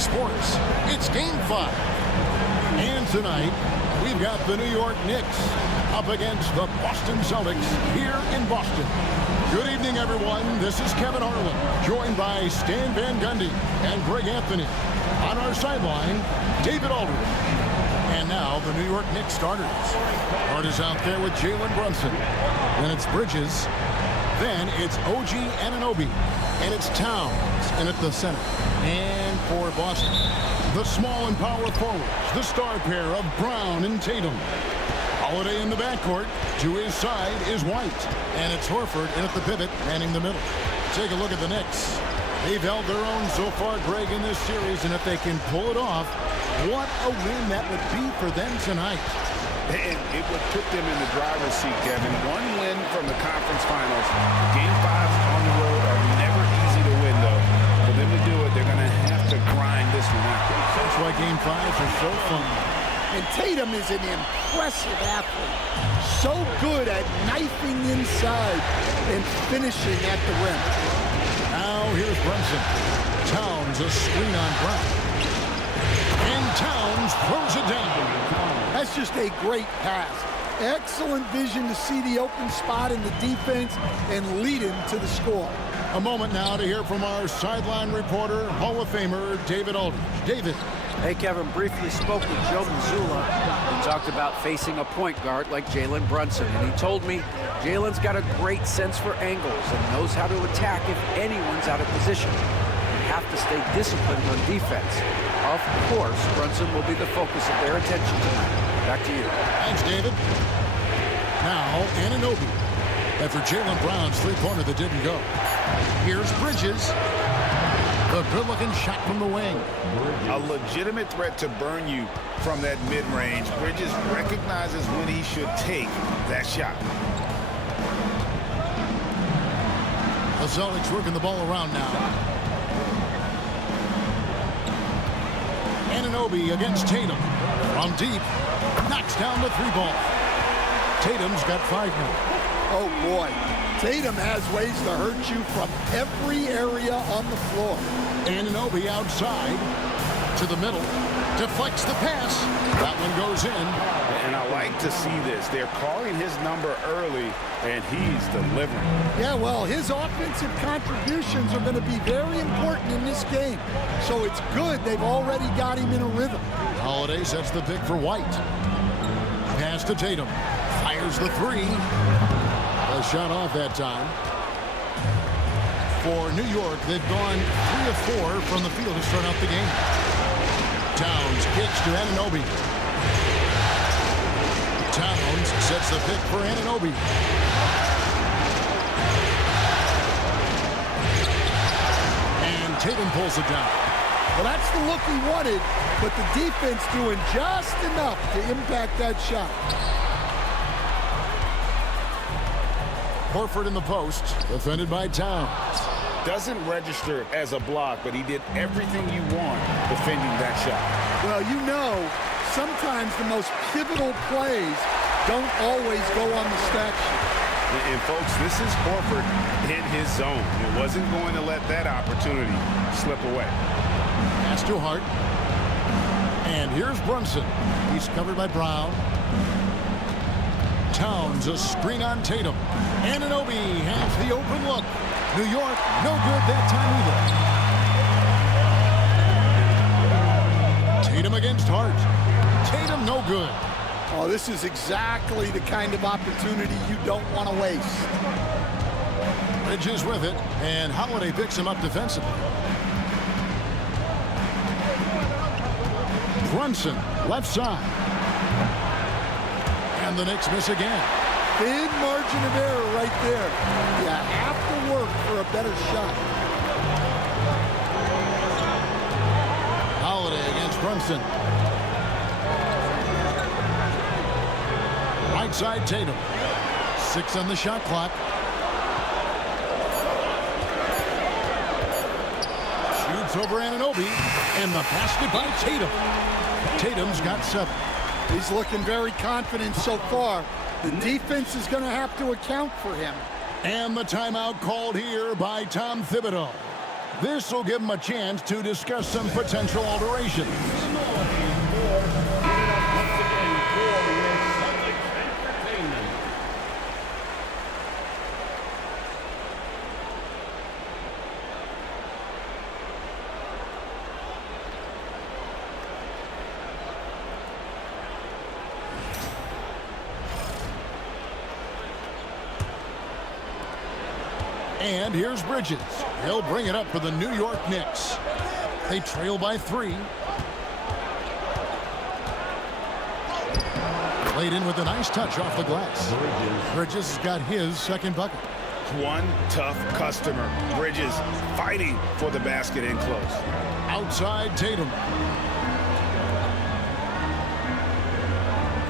Sports. It's Game 5. And tonight, we've got the New York Knicks up against the Boston Celtics here in Boston. Good evening, everyone. This is Kevin Harlan, joined by Stan Van Gundy and Greg Anthony. On our sideline, David Aldridge. And now, the New York Knicks starters. Hart is out there with Jalen Brunson. Then it's Bridges. Then it's OG Anunoby. And it's Towns in at the center. And for Boston, the small and power forwards, the star pair of Brown and Tatum. Holiday in the backcourt. To his side is White. And it's Horford in at the pivot, manning the middle. Take a look at the Knicks. They've held their own so far, Greg, in this series. And if they can pull it off, what a win that would be for them tonight. And it would put them in the driver's seat, Kevin. One win from the conference finals. Game 5s on the road are never easy to win, though. For them to do it, they're going to have to grind this one out. That's why Game 5s are so fun. And Tatum is an impressive athlete. So good at knifing inside and finishing at the rim. Now here's Brunson. Towns a screen on Brown. And Towns throws it down. That's just a great pass. Excellent vision to see the open spot in the defense and lead him to the score. A moment now to hear from our sideline reporter, Hall of Famer David Aldridge. David. Hey, Kevin, briefly spoke with Joe Mazzulla and talked about facing a point guard like Jalen Brunson. And he told me Jalen's got a great sense for angles and knows how to attack if anyone's out of position. You have to stay disciplined on defense. Of course, Brunson will be the focus of their attention tonight. Back to you. Thanks, David. Now, Anunoby. After Jalen Brown's three-pointer that didn't go. Here's Bridges. The good-looking shot from the wing. A legitimate threat to burn you from that mid-range. Bridges recognizes when he should take that shot. The Celtics working the ball around now. Anunoby against Tatum. From deep. Knocks down the three ball. Tatum's got 5 now. Oh, boy. Tatum has ways to hurt you from every area on the floor. Anunoby outside to the middle. Deflects the pass. That one goes in. And I like to see this. They're calling his number early, and he's delivering. Yeah, well, his offensive contributions are going to be very important in this game. So it's good they've already got him in a rhythm. Holiday sets the pick for White. Pass to Tatum. Fires the three. A shot off that time. For New York, they've gone 3 of 4 from the field to start out the game. Towns kicks to Anunoby. Towns sets the pick for Anunoby. And Tatum pulls it down. Well, that's the look he wanted, but the defense doing just enough to impact that shot. Horford in the post, defended by Towns. Doesn't register as a block, but he did everything you want defending that shot. Well, you know, sometimes the most pivotal plays don't always go on the stat sheet. And folks, this is Horford in his zone. He wasn't going to let that opportunity slip away. Pass to Hart. And here's Brunson. He's covered by Brown. Towns, a screen on Tatum. Anunoby has the open look. New York, no good that time either. Tatum against Hart. Tatum, no good. Oh, this is exactly the kind of opportunity you don't want to waste. Bridges with it, and Holiday picks him up defensively. Brunson, left side. And the Knicks miss again. Thin margin of error right there. You have to work for a better shot. Holiday against Brunson. Right side Tatum. 6 on the shot clock. Shoots over Anunoby. And the basket by Tatum. Tatum's got 7. He's looking very confident so far. The defense is going to have to account for him. And the timeout called here by Tom Thibodeau. This will give them a chance to discuss some potential alterations. And here's Bridges. He'll bring it up for the New York Knicks. They trail by 3. Played in with a nice touch off the glass. Bridges has got his second bucket. One tough customer. Bridges fighting for the basket in close. Outside Tatum.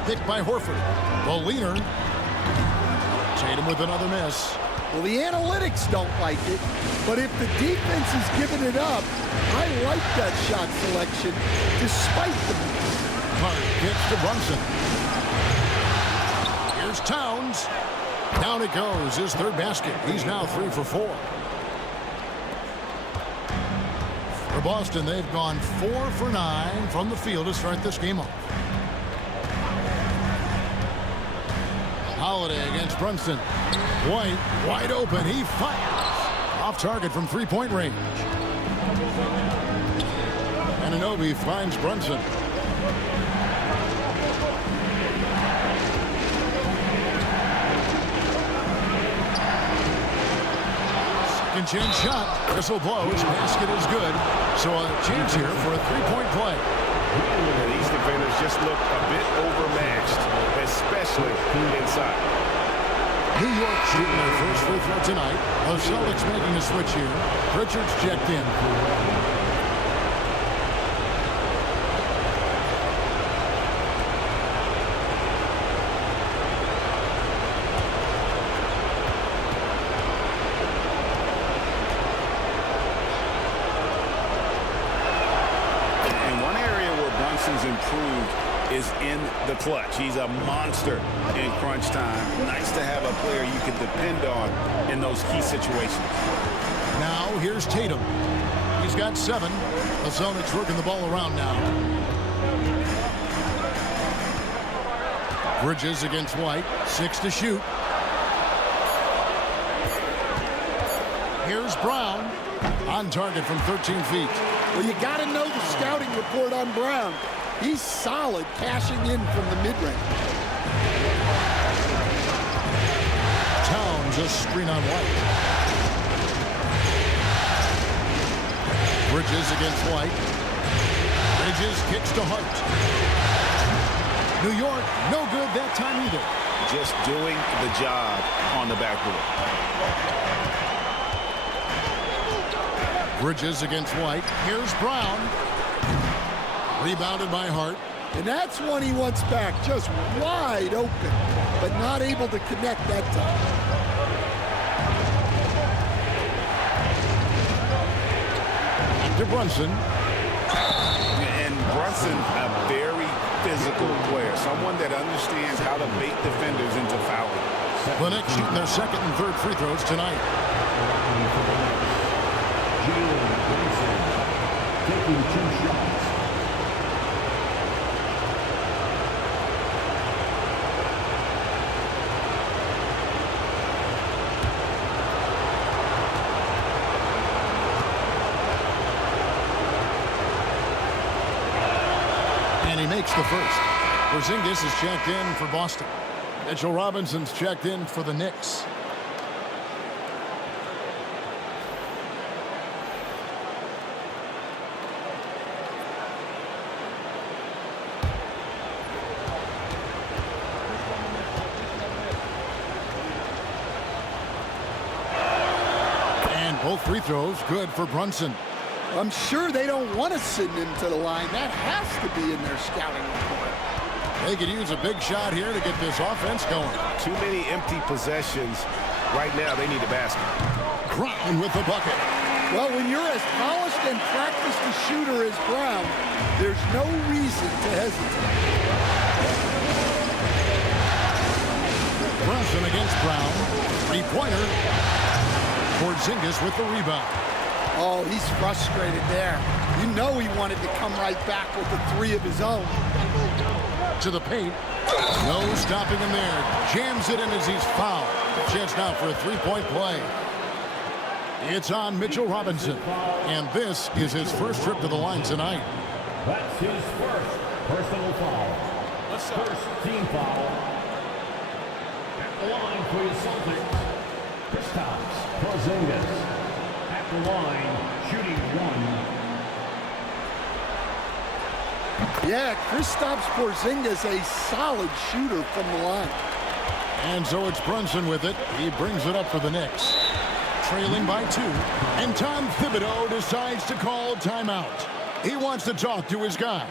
Picked by Horford. The leaner. Tatum with another miss. Well, the analytics don't like it, but if the defense is giving it up, I like that shot selection despite the miss. Hart gets to Brunson. Here's Towns. Down it goes, his third basket. He's now 3 for 4. For Boston, they've gone 4 for 9 from the field to start this game off. Holiday against Brunson. White, wide open. He fires. Off target from three-point range. Anunoby finds Brunson. Second chance shot. Whistle blows. Basket is good. So a chance here for a three-point play. These defenders just look a bit overmatched, especially inside. New York shooting their first free throw tonight. The Celtics making a switch here. Richards checked in. And one area where Brunson's improved is in the clutch. He's a monster in crunch time. Nice to have a player you can depend on in those key situations. Now here's Tatum. He's got 7. The Celtics working the ball around now. Bridges against White. 6 to shoot. Here's Brown. On target from 13 feet. Well, you got to know the scouting report on Brown. He's solid cashing in from the mid-range. Towns a screen on White. Bridges against White. Bridges kicks to Hart. New York, no good that time either. Just doing the job on the backboard. Bridges against White. Here's Brown. Rebounded by Hart. And that's one he wants back, just wide open, but not able to connect that time. To Brunson. And Brunson, a very physical player, someone that understands how to bait defenders into fouling. The Knicks shooting their second and third free throws tonight. Taking 2 shots. And he makes the first. Porzingis is checked in for Boston. Mitchell Robinson's checked in for the Knicks. And both free throws good for Brunson. I'm sure they don't want to send him to the line. That has to be in their scouting report. They could use a big shot here to get this offense going. Too many empty possessions. Right now, they need a basket. Brown with the bucket. Well, when you're as polished and practiced a shooter as Brown, there's no reason to hesitate. Brunson against Brown. Three-pointer. Porzingis with the rebound. Oh, he's frustrated there. You know he wanted to come right back with the three of his own. To the paint. No stopping him there. Jams it in as he's fouled. Chance now for a three-point play. It's on Mitchell Robinson. And this is his first trip to the line tonight. That's his first personal foul. First team foul. At the line for your Celtics, Kristaps Porzingis. At the line, shooting one. Yeah, Kristaps Porzingis, a solid shooter from the line. And so it's Brunson with it. He brings it up for the Knicks. Trailing by 2. And Tom Thibodeau decides to call timeout. He wants to talk to his guys.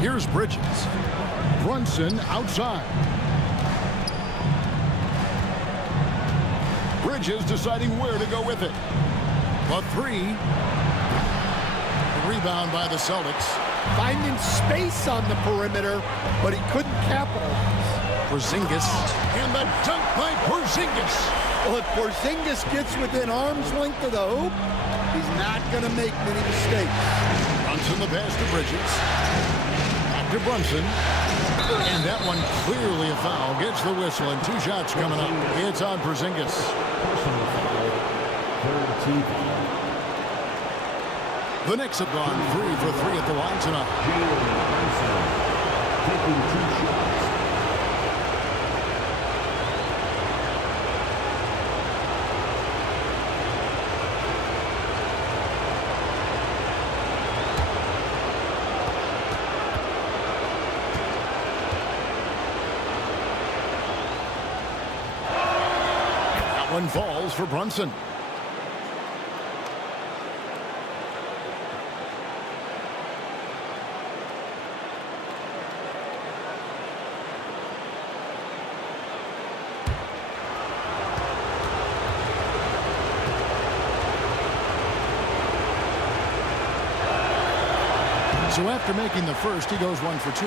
Here's Bridges. Brunson outside. Bridges deciding where to go with it. The three. Rebound by the Celtics. Finding space on the perimeter, but he couldn't capitalize. Porzingis. And the dunk by Porzingis. Well, if Porzingis gets within arm's length of the hoop, he's not going to make many mistakes. Brunson the pass to Bridges. To Brunson, and that one clearly a foul. Gets the whistle, and 2 shots coming up. It's on Porzingis. Personal foul. Third team foul. The Knicks have gone 3 for 3 at the line tonight. Jalen Brunson taking 2 shots. One falls for Brunson. So after making the first, he goes 1 for 2.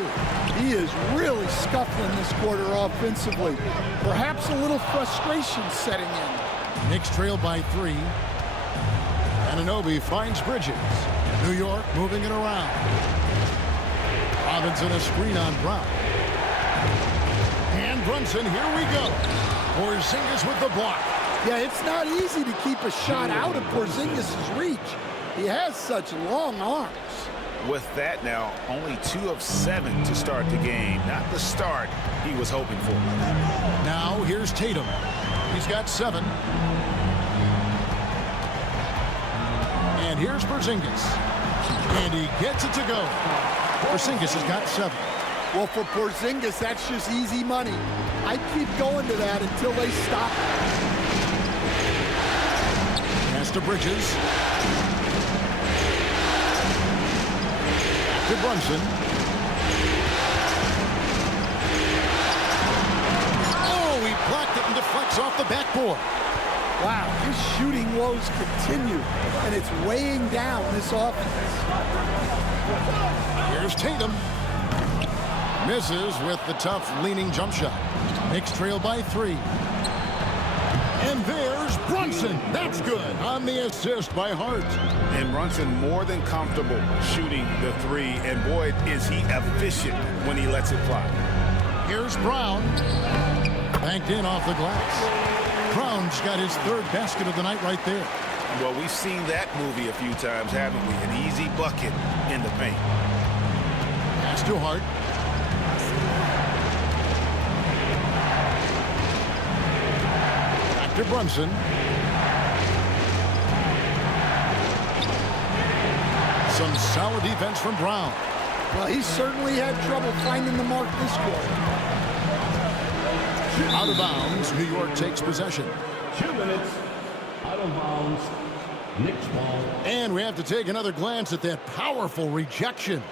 He is really scuffling this quarter offensively. Perhaps a little frustration setting in. Knicks trail by 3. Anunoby finds Bridges. New York moving it around. Robinson a screen on Brown. And Brunson, here we go. Porzingis with the block. Yeah, it's not easy to keep a shot out of Porzingis' reach. He has such long arms. With that now, only 2 of 7 to start the game. Not the start he was hoping for. Now here's Tatum. He's got 7. And here's Porzingis. And he gets it to go. Porzingis has got 7. Well, for Porzingis, that's just easy money. I'd keep going to that until they stop. Pass to Bridges. To Brunson. Oh, he blocked it and deflects off the backboard. Wow, his shooting woes continue, and it's weighing down this offense. Here's Tatum. Misses with the tough leaning jump shot. Knicks trail by 3. And there's Brunson. That's good on the assist by Hart. And Brunson more than comfortable shooting the 3. And boy, is he efficient when he lets it fly. Here's Brown. Banked in off the glass. Brown's got his 3rd basket of the night right there. Well, we've seen that movie a few times, haven't we? An easy bucket in the paint. Pass to Hart. To Brunson. Some solid defense from Brown. Well, he certainly had trouble finding the mark this quarter. Out of bounds, New York takes possession. 2 minutes. Out of bounds. Knicks ball. And we have to take another glance at that powerful rejection.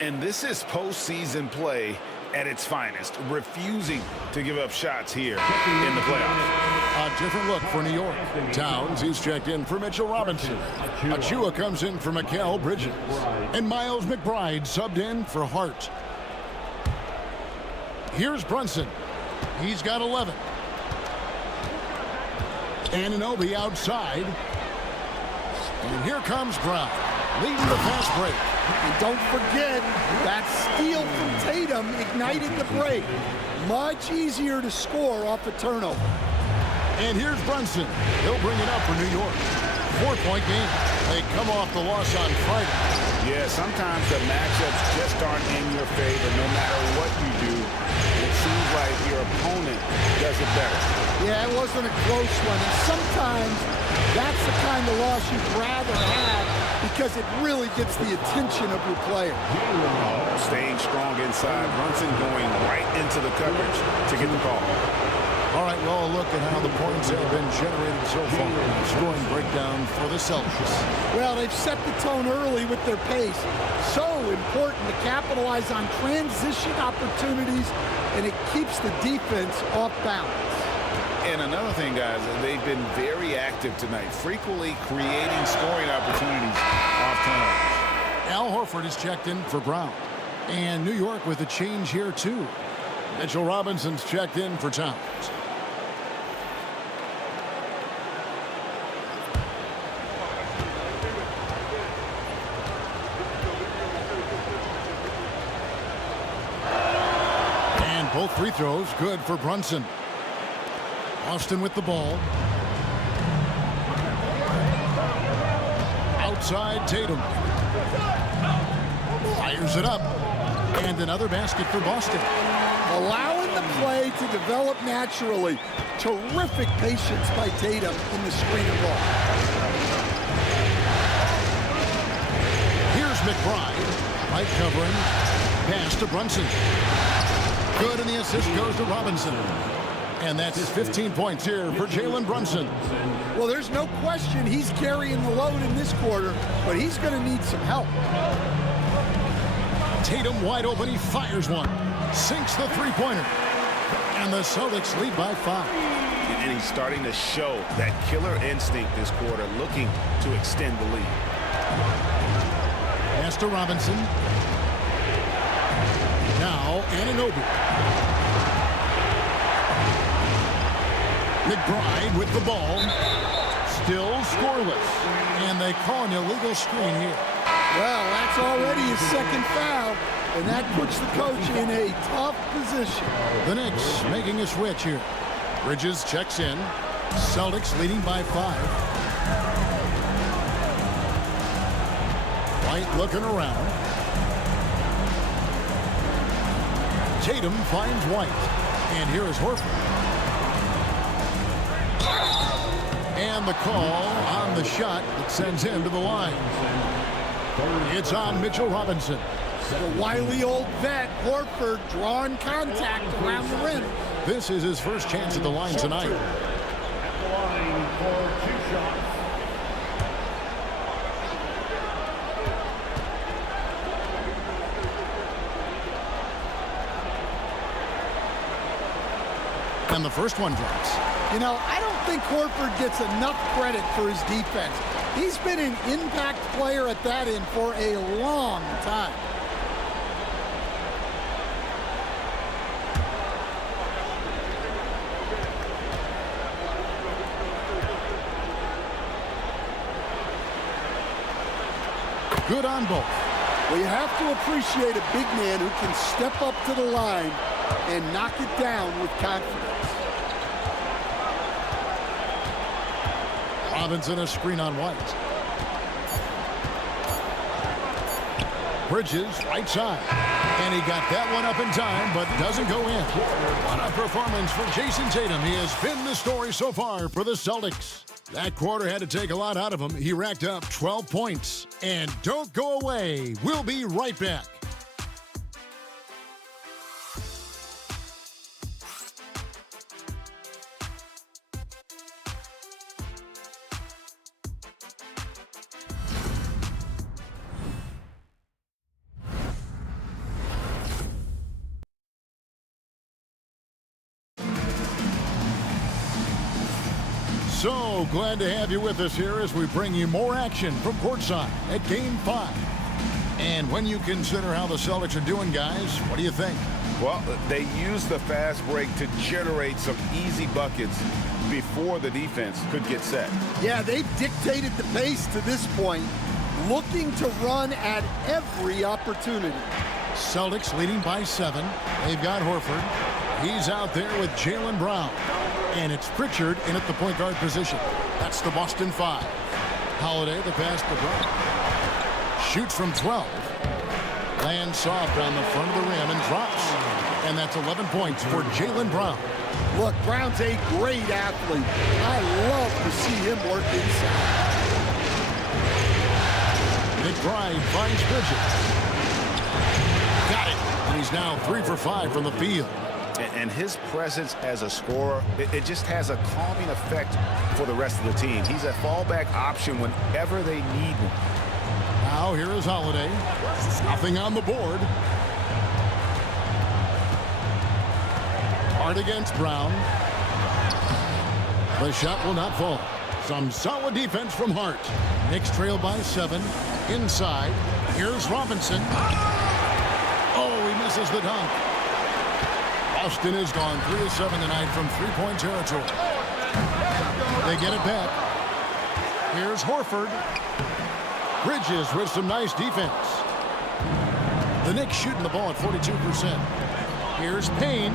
And this is postseason play at its finest, refusing to give up shots here in the playoffs. A different look for New York. Towns, he's checked in for Mitchell Robinson. Achua comes in for Mikal Bridges. And Miles McBride subbed in for Hart. Here's Brunson. He's got 11. Anunoby outside. And here comes Brown, leading the fast break. And don't forget, that steal from Tatum ignited the break. Much easier to score off a turnover. And here's Brunson. He'll bring it up for New York. 4-point game. They come off the loss on Friday. Yeah, sometimes the matchups just aren't in your favor no matter what you do. It seems like your opponent does it better. Yeah, it wasn't a close one. And sometimes that's the kind of loss you'd rather have because it really gets the attention of your player. Staying strong inside. Brunson going right into the coverage to get the ball. All right, well, a look at how the points have been generated so far. Scoring breakdown for the Celtics. Well, they've set the tone early with their pace. So important to capitalize on transition opportunities, and it keeps the defense off balance. And another thing, guys, they've been very active tonight, frequently creating scoring opportunities off turnovers. Al Horford is checked in for Brown. And New York with a change here, too. Mitchell Robinson's checked in for Towns. And both free throws good for Brunson. Austin with the ball. Outside Tatum. Fires it up. And another basket for Boston. Allowing the play to develop naturally. Terrific patience by Tatum in the screen and roll. Here's McBride. Right covering. Pass to Brunson. Good, and the assist goes to Robinson. And that's 15 points here for Jalen Brunson. Well, there's no question he's carrying the load in this quarter, but he's going to need some help. Tatum wide open. He fires one. Sinks the three-pointer. And the Celtics lead by 5. And he's starting to show that killer instinct this quarter, looking to extend the lead. Pass to Robinson. Now Anunoby. McBride with the ball. Still scoreless. And they call an illegal screen here. Well, that's already his second foul, and that puts the coach in a tough position. The Knicks making a switch here. Bridges checks in. Celtics leading by 5. White looking around. Tatum finds White. And here is Horford. And the call on the shot that sends him to the line. It's on Mitchell Robinson. The wily old vet, Horford, drawing contact around the rim. This is his first chance at the line tonight. At the line for 2 shots. And the first one drops. You know, I don't think Horford gets enough credit for his defense. He's been an impact player at that end for a long time. Good on both. Well, you have to appreciate a big man who can step up to the line and knock it down with confidence. Robinson a screen on White. Bridges right side. And he got that one up in time, but doesn't go in. What a performance for Jason Tatum. He has been the story so far for the Celtics. That quarter had to take a lot out of him. He racked up 12 points. And don't go away. We'll be right back. So glad to have you with us here as we bring you more action from courtside at Game 5. And when you consider how the Celtics are doing, guys, what do you think? Well, they used the fast break to generate some easy buckets before the defense could get set. Yeah, they've dictated the pace to this point, looking to run at every opportunity. Celtics leading by 7. They've got Horford. He's out there with Jaylen Brown. And it's Pritchard in at the point guard position. That's the Boston 5. Holiday, the pass to Brown. Shoots from 12. Lands soft on the front of the rim and drops. And that's 11 points for Jaylen Brown. Look, Brown's a great athlete. I love to see him work inside. McBride finds Bridges. Got it. And he's now 3 for 5 from the field. And his presence as a scorer, it just has a calming effect for the rest of the team. He's a fallback option whenever they need him. Now here is Holiday. Nothing on the board. Hard against Brown. The shot will not fall. Some solid defense from Hart. Knicks trail by 7. Inside. Here's Robinson. Oh, he misses the dunk. Boston has gone 3 of 7 tonight from three-point territory. They get it back. Here's Horford. Bridges with some nice defense. The Knicks shooting the ball at 42%. Here's Payne.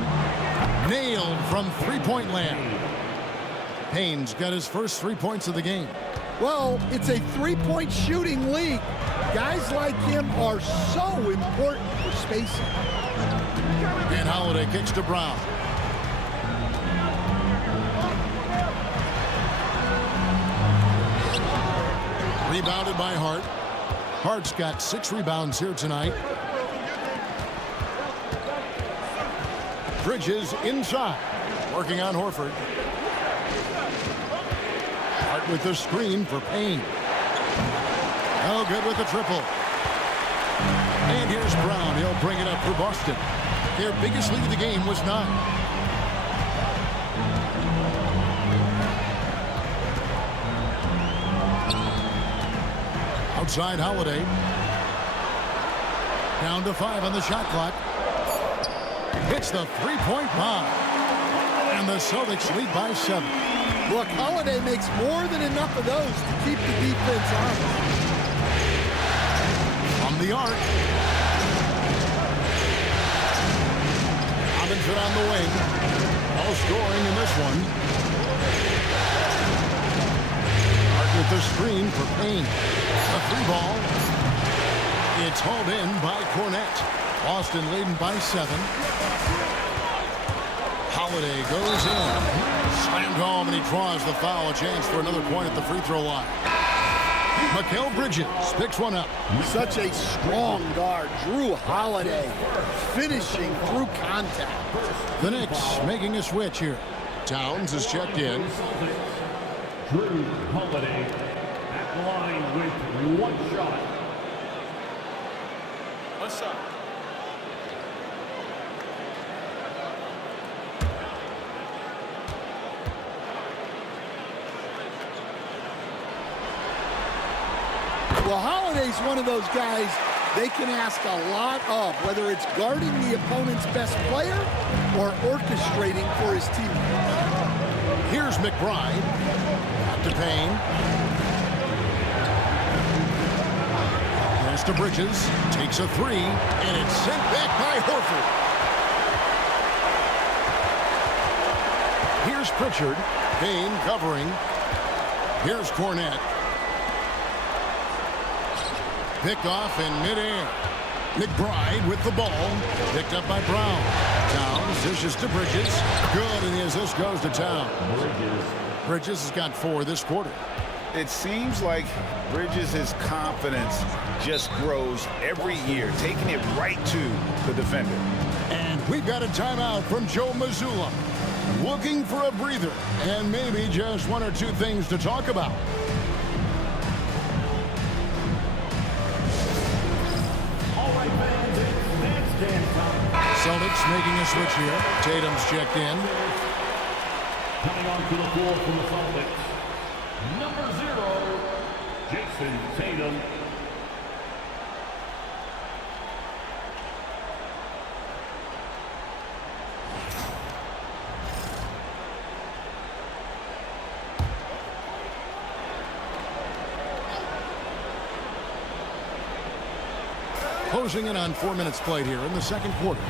Nailed from three-point land. Payne's got his first 3 points of the game. Well, it's a three-point shooting league. Guys like him are so important for spacing. And Holiday kicks to Brown. Rebounded by Hart. Hart's got 6 rebounds here tonight. Bridges inside. Working on Horford. Hart with the screen for Payne. Oh, good with the triple. And here's Brown. He'll bring it up for Boston. Their biggest lead of the game was 9. Outside Holiday. Down to 5 on the shot clock. Hits the three-point bomb. And the Celtics lead by 7. Look, Holiday makes more than enough of those to keep the defense honest. From the arc. Robinson on the wing. All scoring in this one. Hart with the screen for Payne. A 3-ball. It's hauled in by Cornette. Boston leading by 7. Holiday goes in. Slammed home, and he draws the foul. A chance for another point at the free throw line. Mikal Bridges picks one up. Such a strong guard. Drew Holiday finishing through contact. The Knicks making a switch here. Towns is checked in. Drew Holiday at the line with 1 shot. One shot. Well, Holiday's one of those guys they can ask a lot of, whether it's guarding the opponent's best player or orchestrating for his teammates. Here's McBride. Out to Payne. Pass to Bridges. Takes a 3, and it's sent back by Horford. Here's Pritchard. Payne covering. Here's Cornette. Picked off in midair. McBride with the ball. Picked up by Brown. Towns dishes to Bridges. Good, and the assist goes to Towns. Bridges has got 4 this quarter. It seems like Bridges' confidence just grows every year, taking it right to the defender. And we've got a timeout from Joe Mazzulla. Looking for a breather and maybe just 1 or 2 things to talk about. All right, fans, it's Next Gen time. Celtics making a switch here. Tatum's checked in. Coming onto the floor from the Celtics, number 0, Jason Tatum. Closing in on 4 minutes played here in the second quarter.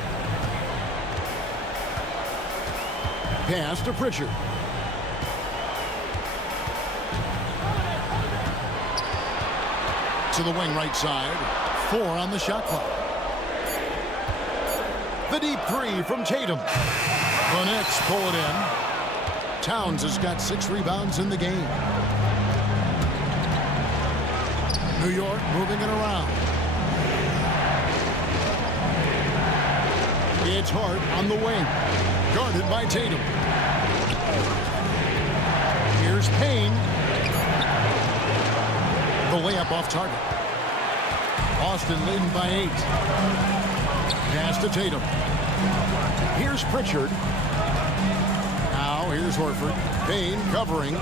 Pass to Pritchard. To the wing right side. 4 on the shot clock. The deep 3 from Tatum. The Knicks pull it in. Towns has got 6 rebounds in the game. New York moving it around. It's Hart on the wing. Guarded by Tatum. Here's Payne. The layup off target. Boston leading by 8. Pass to Tatum. Here's Pritchard. Now here's Horford. Payne covering.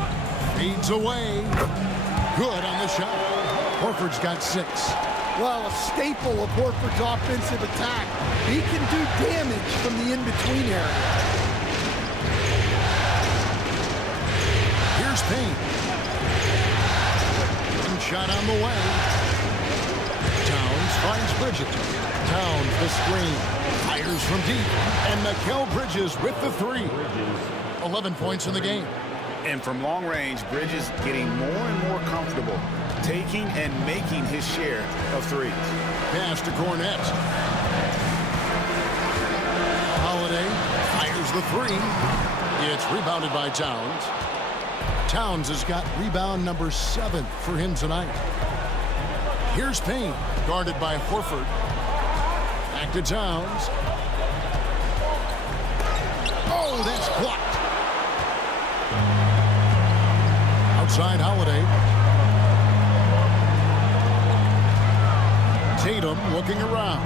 Feeds away. Good on the shot. Horford's got 6. Well, a staple of Horford's offensive attack. He can do damage from the in-between area. Here's Payne. One shot on the way. Towns finds Bridges. Towns the screen. Fires from deep. And Mikal Bridges with the 3. 11 points in the game. And from long range, Bridges getting more and more comfortable taking and making his share of threes. Pass to Cornette. Holiday fires the 3. It's rebounded by Towns. Towns has got rebound number 7 for him tonight. Here's Payne, guarded by Horford. Back to Towns. Oh, that's blocked. Outside Holiday. Tatum looking around.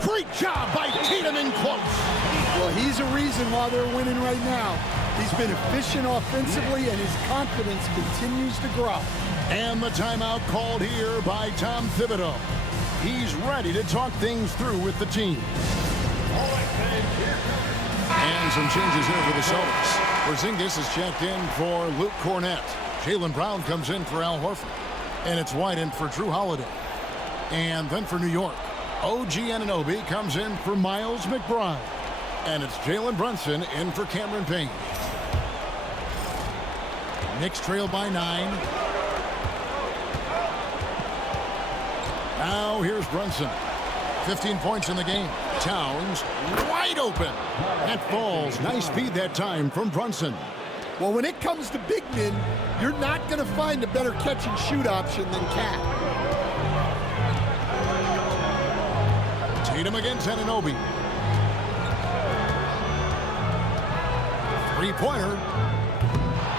Great job by Tatum in close. Well, he's a reason why they're winning right now. He's been efficient offensively, and his confidence continues to grow. And the timeout called here by Tom Thibodeau. He's ready to talk things through with the team. And some changes here for the Celtics. Porzingis is checked in for Luke Cornette. Jaylen Brown comes in for Al Horford. And it's White in for Drew Holiday. And then for New York, OG Anunoby comes in for Miles McBride. And it's Jalen Brunson in for Cameron Payne. Knicks trail by 9. Now here's Brunson. 15 points in the game. Towns wide open. That falls. Nice feed that time from Brunson. Well, when it comes to big men, you're not going to find a better catch and shoot option than Cat. Tatum against Anunoby. Three-pointer.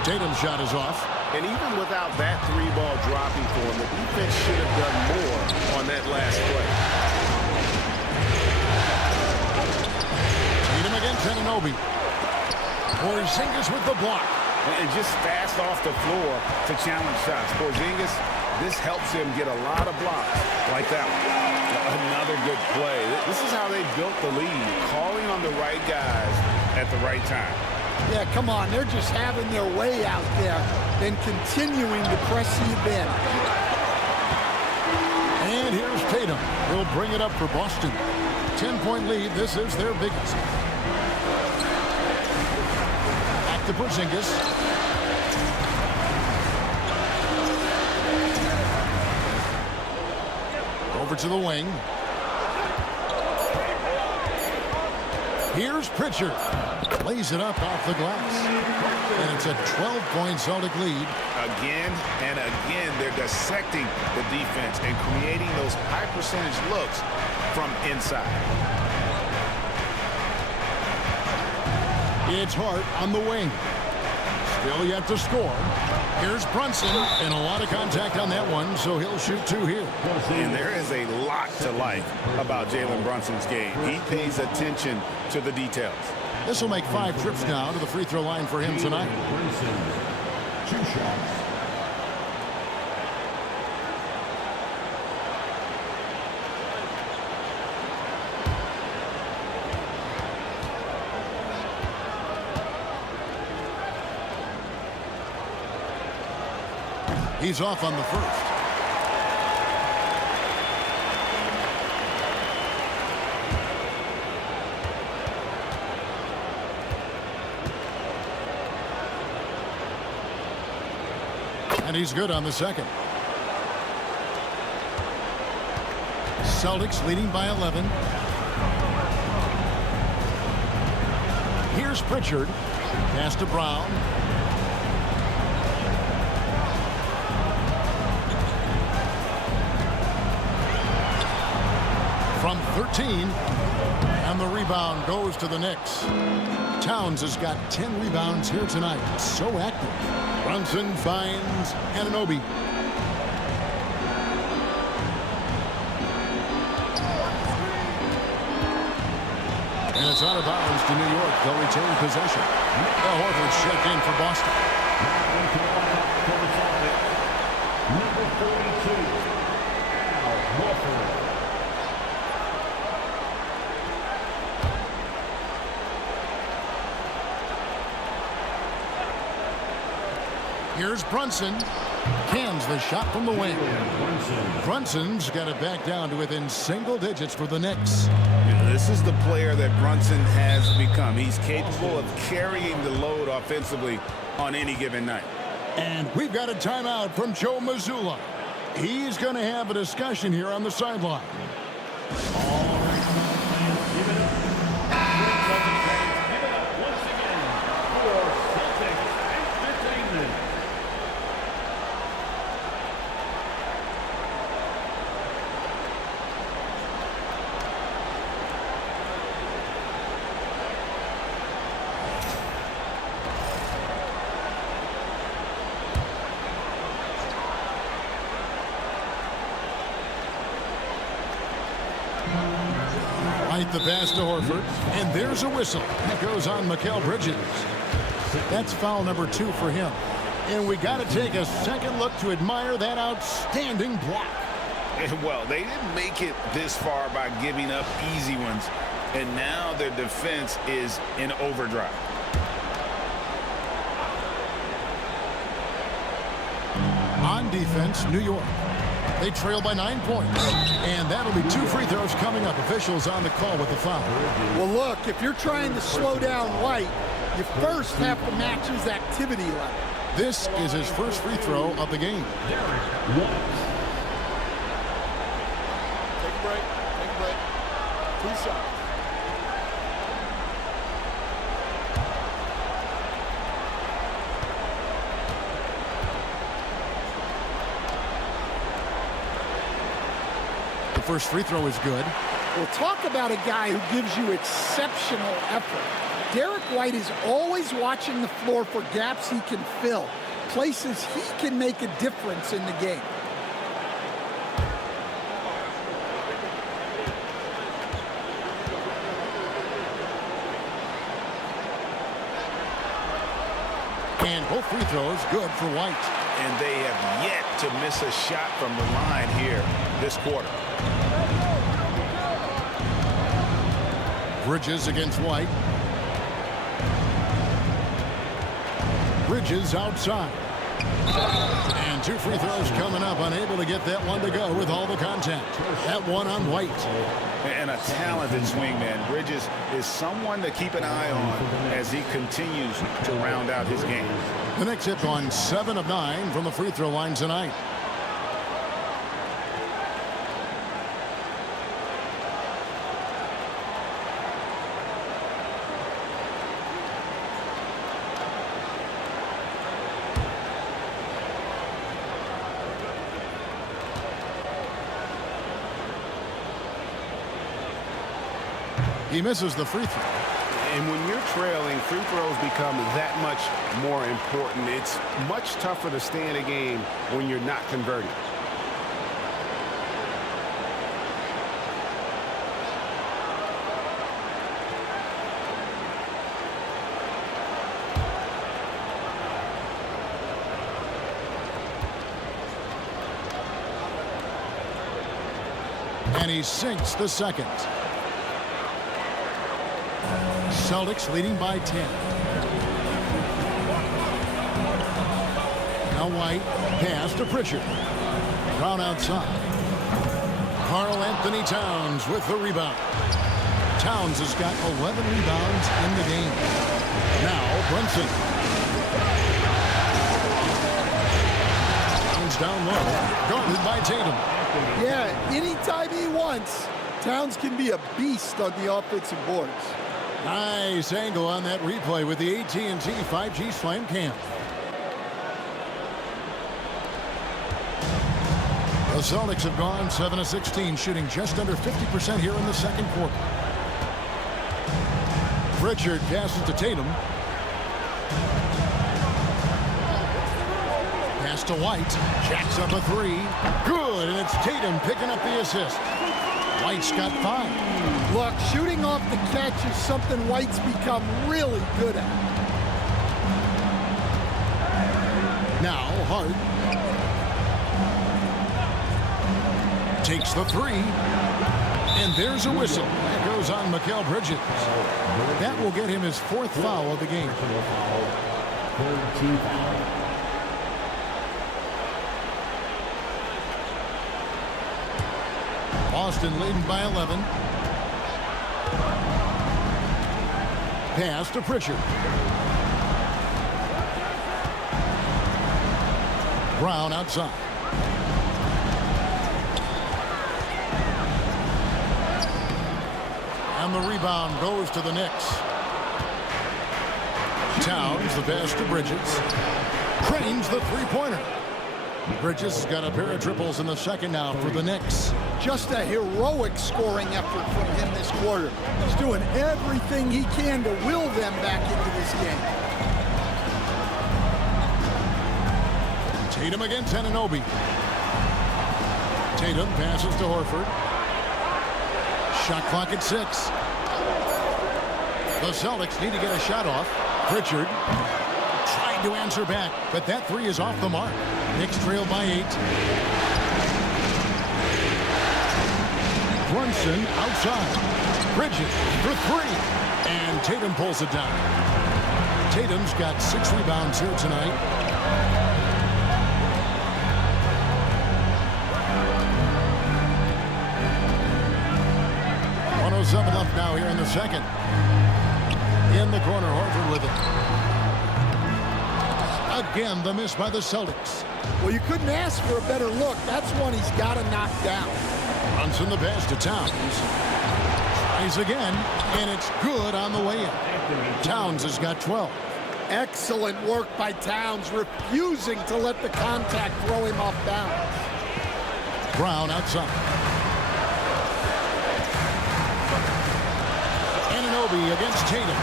Tatum's shot is off. And even without that 3-ball dropping for him, the defense should have done more on that last play. Tatum against Anunoby. Porzingis with the block. And just fast off the floor to challenge shots. Porzingis, this helps him get a lot of blocks like that one. Another good play. This is how they built the lead, calling on the right guys at the right time. Yeah, come on. They're just having their way out there and continuing to press the advantage. And here's Tatum. He'll bring it up for Boston. 10-point lead. This is their biggest. Back to Porzingis. over to the wing. Here's Pritchard. Lays it up off the glass. And it's a 12-point Celtic lead. Again and again, they're dissecting the defense and creating those high percentage looks from inside. It's Hart on the wing. Still yet to score. Here's Brunson, and a lot of contact on that one, so he'll shoot 2 here. And there is a lot to like about Jalen Brunson's game. He pays attention to the details. This will make 5 trips now to the free throw line for him tonight. Brunson, 2 shots. He's off on the first. And he's good on the second. Celtics leading by 11. Here's Pritchard. Pass to Brown. From 13, and the rebound goes to the Knicks. Towns has got 10 rebounds here tonight. So active. Brunson finds Anunoby. And it's out of bounds to New York. They'll retain possession. Horford checked in for Boston. Number 42, Al Horford. Here's Brunson. Cans the shot from the wing. Brunson's got it back down to within single digits for the Knicks. This is the player that Brunson has become. He's capable of carrying the load offensively on any given night. And we've got a timeout from Joe Mazzulla. He's going to have a discussion here on the sideline. All right, come on, fans, give it up. Give it up once again for Celtics Entertainment. Right the pass to Horford, and there's a whistle. That goes on Mikal Bridges. That's foul number 2 for him. And we got to take a second look to admire that outstanding block. Well, they didn't make it this far by giving up easy ones, and now their defense is in overdrive. On defense, New York. They trail by 9 points. And that'll be 2 free throws coming up. Officials on the call with the foul. Well, look, if you're trying to slow down White, you first have to match his activity level. This is his first free throw of the game. Take a break. Take a break. 2 shots. First free throw is good. We'll talk about a guy who gives you exceptional effort. Derek White is always watching the floor for gaps he can fill, places he can make a difference in the game. And both free throws good for White. And they have yet to miss a shot from the line here this quarter. Bridges against White. Bridges outside. And 2 free throws coming up. Unable to get that one to go with all the contact. That one on White. And a talented swingman. Bridges is someone to keep an eye on as he continues to round out his game. The Knicks hit on 7 of 9 from the free throw line tonight. He misses the free throw. And when you're trailing, free throws become that much more important. It's much tougher to stay in a game when you're not converting. And he sinks the second. Celtics leading by 10. Now White, pass to Pritchard. Brown outside. Karl Anthony Towns with the rebound. Towns has got 11 rebounds in the game. Now Brunson. Towns down low, guarded by Tatum. Yeah, anytime he wants, Towns can be a beast on the offensive boards. Nice angle on that replay with the AT&T 5G Slam Cam. The Celtics have gone 7 of 16, shooting just under 50% here in the second quarter. Pritchard passes to Tatum. Pass to White. Jacks up a three. Good, and it's Tatum picking up the assist. White's got 5. Look, shooting off the catch is something White's become really good at. Now Hart takes the 3, and there's a whistle. That goes on Mikal Bridges. That will get him his 4th foul of the game. Third team foul. Boston leading by 11. Pass to Pritchard. Brown outside. And the rebound goes to the Knicks. Towns, the pass to Bridges. Cranes the three-pointer. Bridges has got a pair of triples in the second now for the Knicks. Just a heroic scoring effort from him this quarter. He's doing everything he can to will them back into this game. Tatum against Anunoby. Tatum passes to Horford. Shot clock at 6. The Celtics need to get a shot off. Pritchard tried to answer back, but that 3 is off the mark. Knicks trail by 8. Brunson outside. Bridges for 3. And Tatum pulls it down. Tatum's got 6 rebounds here tonight. .107 left now here in the second. In the corner, Horford with it. Again, the miss by the Celtics. Well, you couldn't ask for a better look. That's one he's got to knock down. Brunson the pass to Towns. Tries again, and it's good on the way in. Towns has got 12. Excellent work by Towns, refusing to let the contact throw him off balance. Brown outside. Anunoby against Tatum.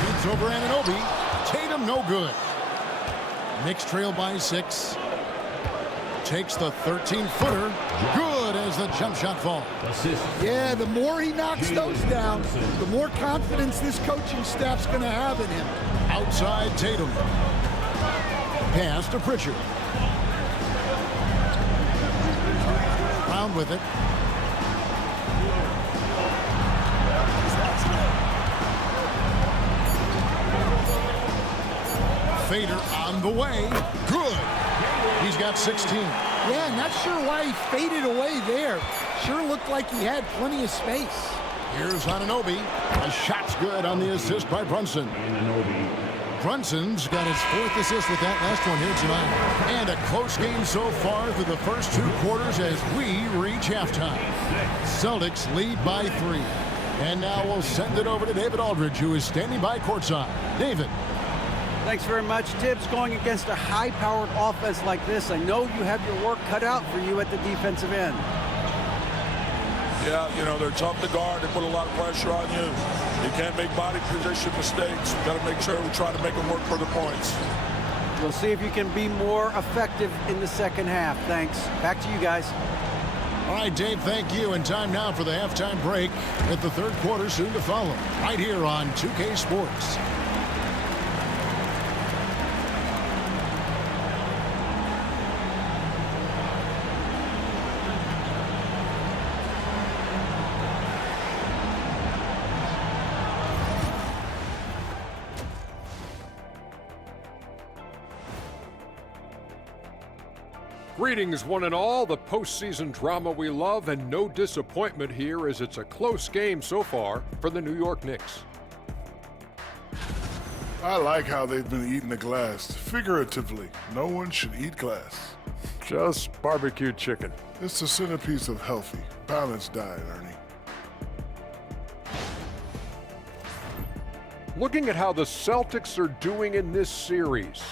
Shoots over Anunoby. Tatum no good. Knicks trail by 6. Takes the 13-footer. Good as the jump shot falls. Yeah, the more he knocks those down, the more confidence this coaching staff's going to have in him. Outside Tatum. Pass to Pritchard. Brown with it. Fader on the way. Good. He's got 16. Yeah, not sure why he faded away there. Sure looked like he had plenty of space. Here's Anunoby. A shot's good on the assist by Brunson. Brunson's got his 4th assist with that last one here tonight. And a close game so far through the first 2 quarters as we reach halftime. Celtics lead by 3. And now we'll send it over to David Aldridge, who is standing by courtside. David. Thanks very much, Tibbs. Going against a high-powered offense like this, I know you have your work cut out for you at the defensive end. Yeah, you know, they're tough to guard. They put a lot of pressure on you. You can't make body position mistakes. We've got to make sure we try to make them work for the points. We'll see if you can be more effective in the second half. Thanks. Back to you guys. All right, Dave, thank you. And time now for the halftime break with the third quarter soon to follow right here on 2K Sports. Greetings, one and all. The postseason drama we love, and no disappointment here as it's a close game so far for the New York Knicks. I like how they've been eating the glass. Figuratively, no one should eat glass. Just barbecued chicken. It's the centerpiece of healthy, balanced diet, Ernie. Looking at how the Celtics are doing in this series,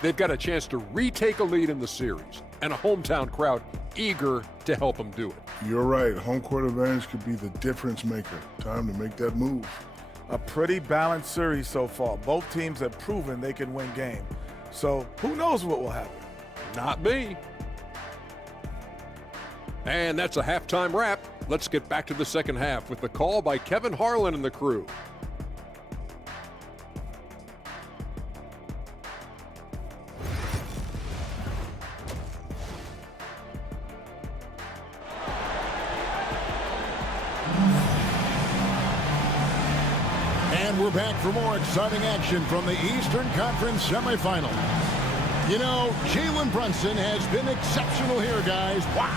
they've got a chance to retake a lead in the series, and a hometown crowd eager to help them do it. You're right. Home court advantage could be the difference maker. Time to make that move. A pretty balanced series so far. Both teams have proven they can win games. So who knows what will happen? Not me. And that's a halftime wrap. Let's get back to the second half with the call by Kevin Harlan and the crew. And we're back for more exciting action from the Eastern Conference semifinal. You know, Jalen Brunson has been exceptional here, guys. Wow.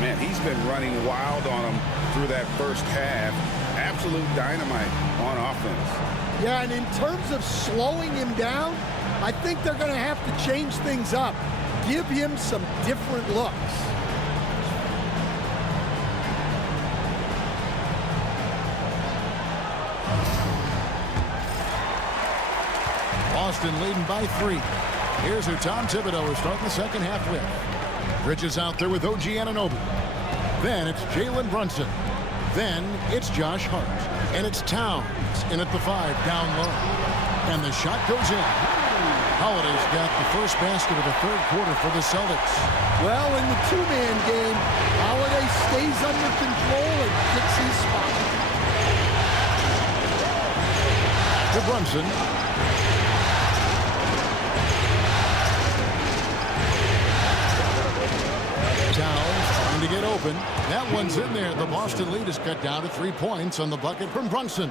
Man, he's been running wild on them through that first half. Absolute dynamite on offense. Yeah, and in terms of slowing him down, I think they're going to have to change things up. Give him some different looks. Boston leading by 3. Here's who Tom Thibodeau is starting the second half with. Bridges out there with OG Anunoby. Then it's Jalen Brunson. Then it's Josh Hart. And it's Towns in at the 5 down low. And the shot goes in. Holiday's got the first basket of the third quarter for the Celtics. Well, in the two-man game, Holiday stays under control and gets his spot. To Brunson. Towns trying to get open. That one's in there. The Boston lead is cut down to 3 points on the bucket from Brunson.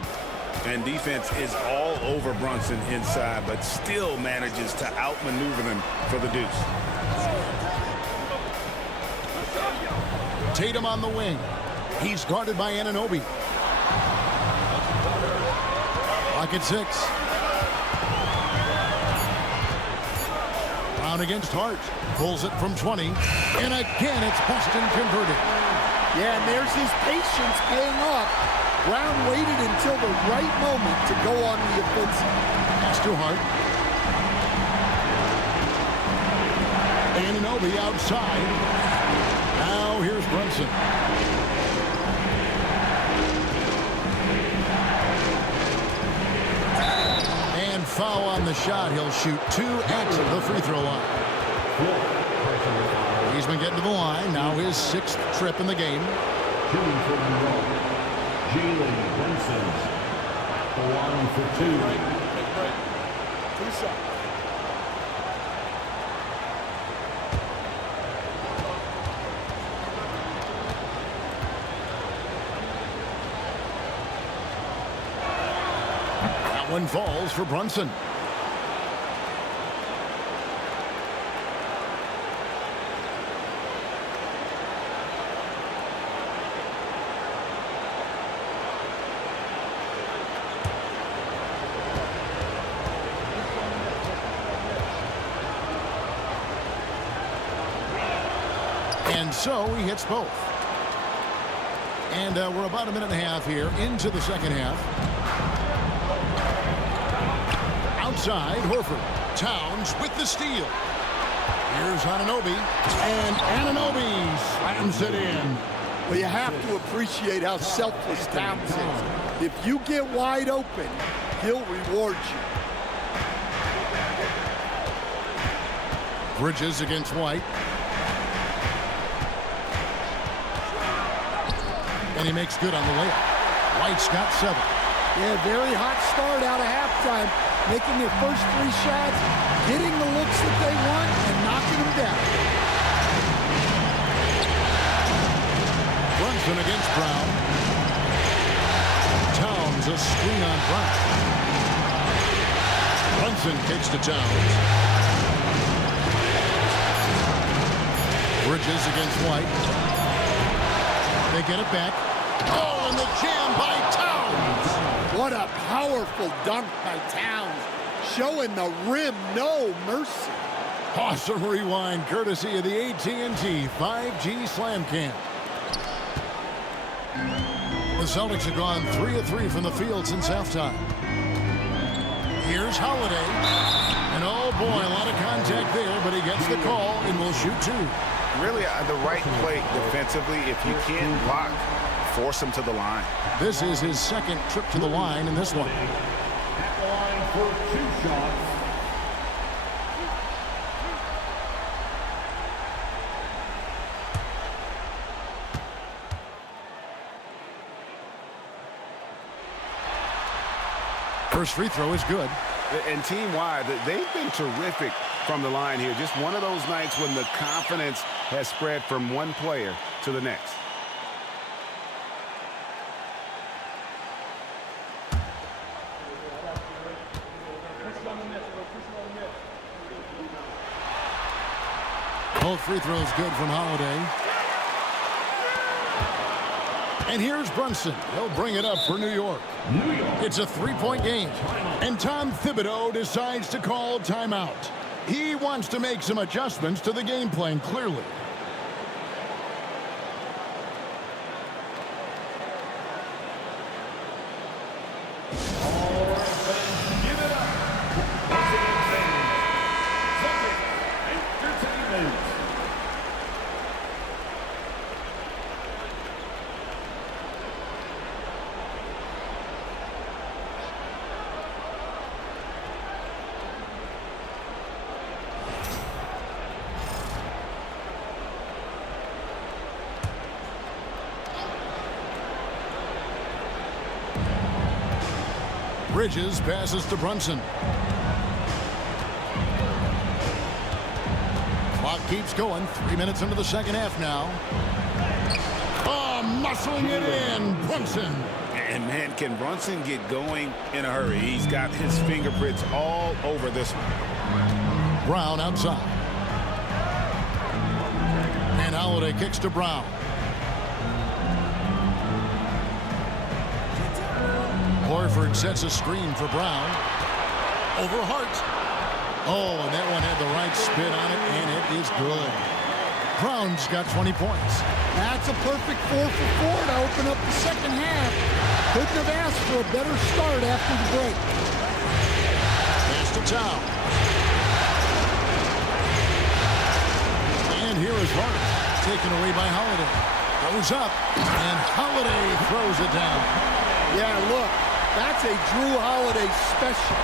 And defense is all over Brunson inside, but still manages to outmaneuver them for the deuce. Tatum on the wing. He's guarded by Anunoby. Pocket 6. Brown against Hart. Pulls it from 20. And again, it's Boston converted. Yeah, and there's his patience paying off. Brown waited until the right moment to go on the offensive. Pass to Hart. Anunoby outside. Now here's Brunson. And foul on the shot. He'll shoot 2 at the free throw line. He's been getting to the line. Now his 6th trip in the game. Jalen Brunson, the line for 2. That one falls for Brunson. And so he hits both. And we're about a minute and a half here into the second half. Outside, Horford. Towns with the steal. Here's Anunoby. And Anunoby slams it in. Well, you have to appreciate how selfless Towns is. If you get wide open, he'll reward you. Bridges against White. And he makes good on the layup. White's got 7. Yeah, very hot start out of halftime. Making their first 3 shots, getting the looks that they want, and knocking them down. Brunson against Brown. Towns a screen on Brown. Brunson kicks to Towns. Bridges against White. They get it back. Oh, and the jam by Towns. What a powerful dunk by Towns. Showing the rim no mercy. Awesome rewind courtesy of the AT&T 5G Slam Cam. The Celtics have gone 3 of 3 from the field since halftime. Here's Holiday. And oh boy, a lot of contact there, but he gets the call and will shoot 2. Really, the right play defensively. If you can't block, force him to the line. This is his second trip to the line in this one. At the line for 2 shots. First free throw is good. And team-wide, they've been terrific from the line here. Just one of those nights when the confidence has spread from one player to the next. Both free throws good from Holiday. And here's Brunson. He'll bring it up for New York. It's a 3-point game. And Tom Thibodeau decides to call timeout. He wants to make some adjustments to the game plan, clearly. Bridges passes to Brunson. Clock keeps going. 3 minutes into the second half now. Oh, muscling it in. Brunson. And man, can Brunson get going in a hurry? He's got his fingerprints all over this one. Brown outside. And Holiday kicks to Brown. Horford sets a screen for Brown. Over Hart. Oh, and that one had the right spin on it, and it is good. Brown's got 20 points. That's a perfect 4 for 4 to open up the second half. Couldn't have asked for a better start after the break. Pass to Towns. And here is Hart. Taken away by Holiday. Goes up, and Holiday throws it down. Yeah, look. That's a Drew Holiday special,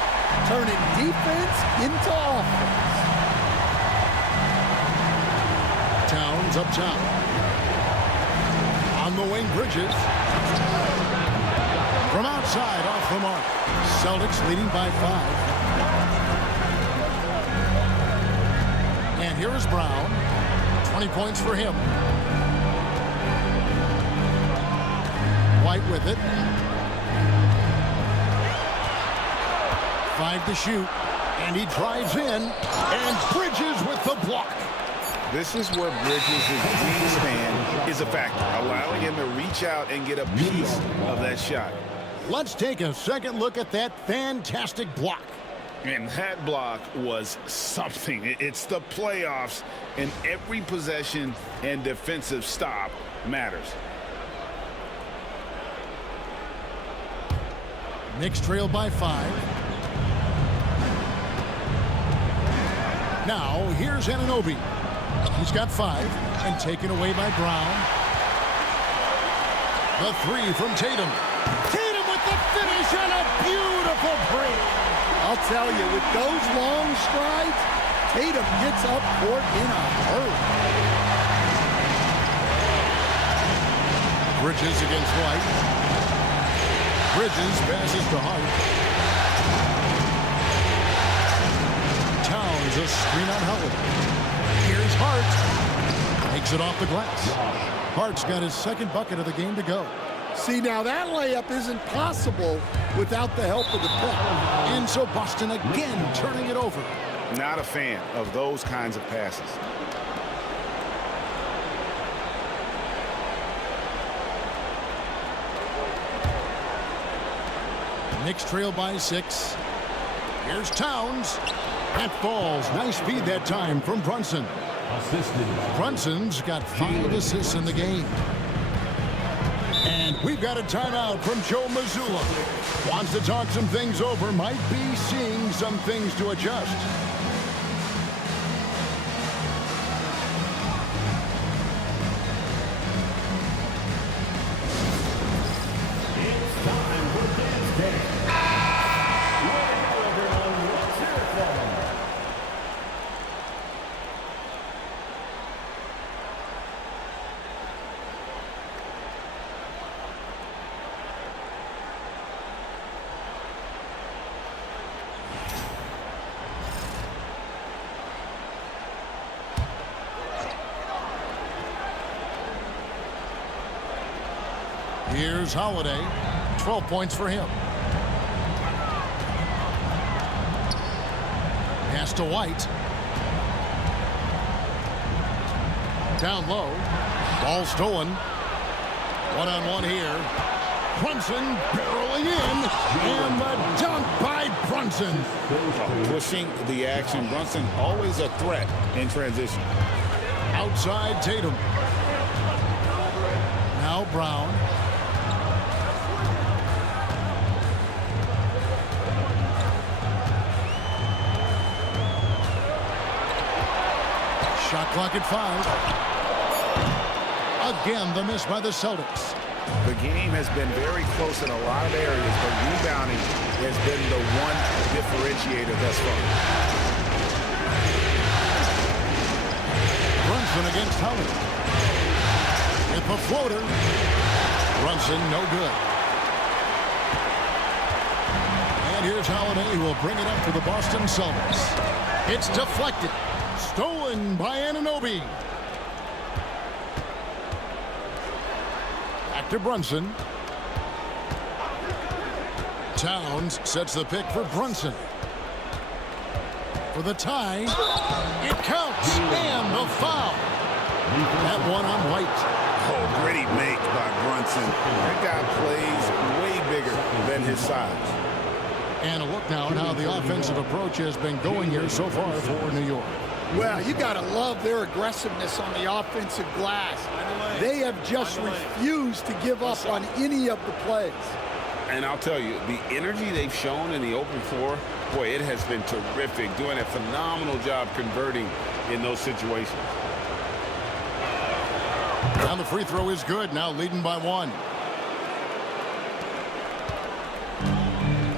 turning defense into offense. Towns up top. On the wing, Bridges. From outside, off the mark. Celtics leading by 5. And here is Brown. 20 points for him. White with it. 5 to shoot, and he drives in, and Bridges with the block. This is where Bridges' wingspan is a factor, allowing him to reach out and get a piece of that shot. Let's take a second look at that fantastic block. And that block was something. It's the playoffs, and every possession and defensive stop matters. Knicks trail by 5. Now, here's Anunoby. He's got 5 and taken away by Brown. The three from Tatum. Tatum with the finish and a beautiful break. I'll tell you, with those long strides, Tatum gets up court in a hurry. Bridges against White. Bridges passes to Hart. Towns a screen on Howard. Here's Hart. Takes it off the glass. Hart's got his second bucket of the game to go. See, now that layup isn't possible without the help of the pick. And so Boston again turning it over. Not a fan of those kinds of passes. Knicks trail by 6. Here's Towns. That falls. Nice feed that time from Brunson. Brunson's got 5 assists in the game. And we've got a timeout from Joe Mazzulla. Wants to talk some things over. Might be seeing some things to adjust. Here's Holiday. 12 points for him. Pass to White. Down low. Ball stolen. One-on-one here. Brunson barreling in. And the dunk by Brunson. Pushing the action. Brunson always a threat in transition. Outside Tatum. Now Brown. Shot clock at 5. Again, the miss by the Celtics. The game has been very close in a lot of areas, but rebounding has been the one differentiator thus far. Brunson against Howard. With a floater. Brunson, no good. And here's Holiday, who will bring it up for the Boston Celtics. It's deflected. Stolen by Anunoby. Back to Brunson. Towns sets the pick for Brunson. For the tie. It counts. And the foul. That one on White. Oh, gritty make by Brunson. That guy plays way bigger than his size. And a look now at how the offensive approach has been going here so far for New York. Well, you got to love their aggressiveness on the offensive glass. They have just refused to give up on any of the plays. And I'll tell you, the energy they've shown in the open floor, boy, it has been terrific. Doing a phenomenal job converting in those situations. And the free throw is good, now leading by 1.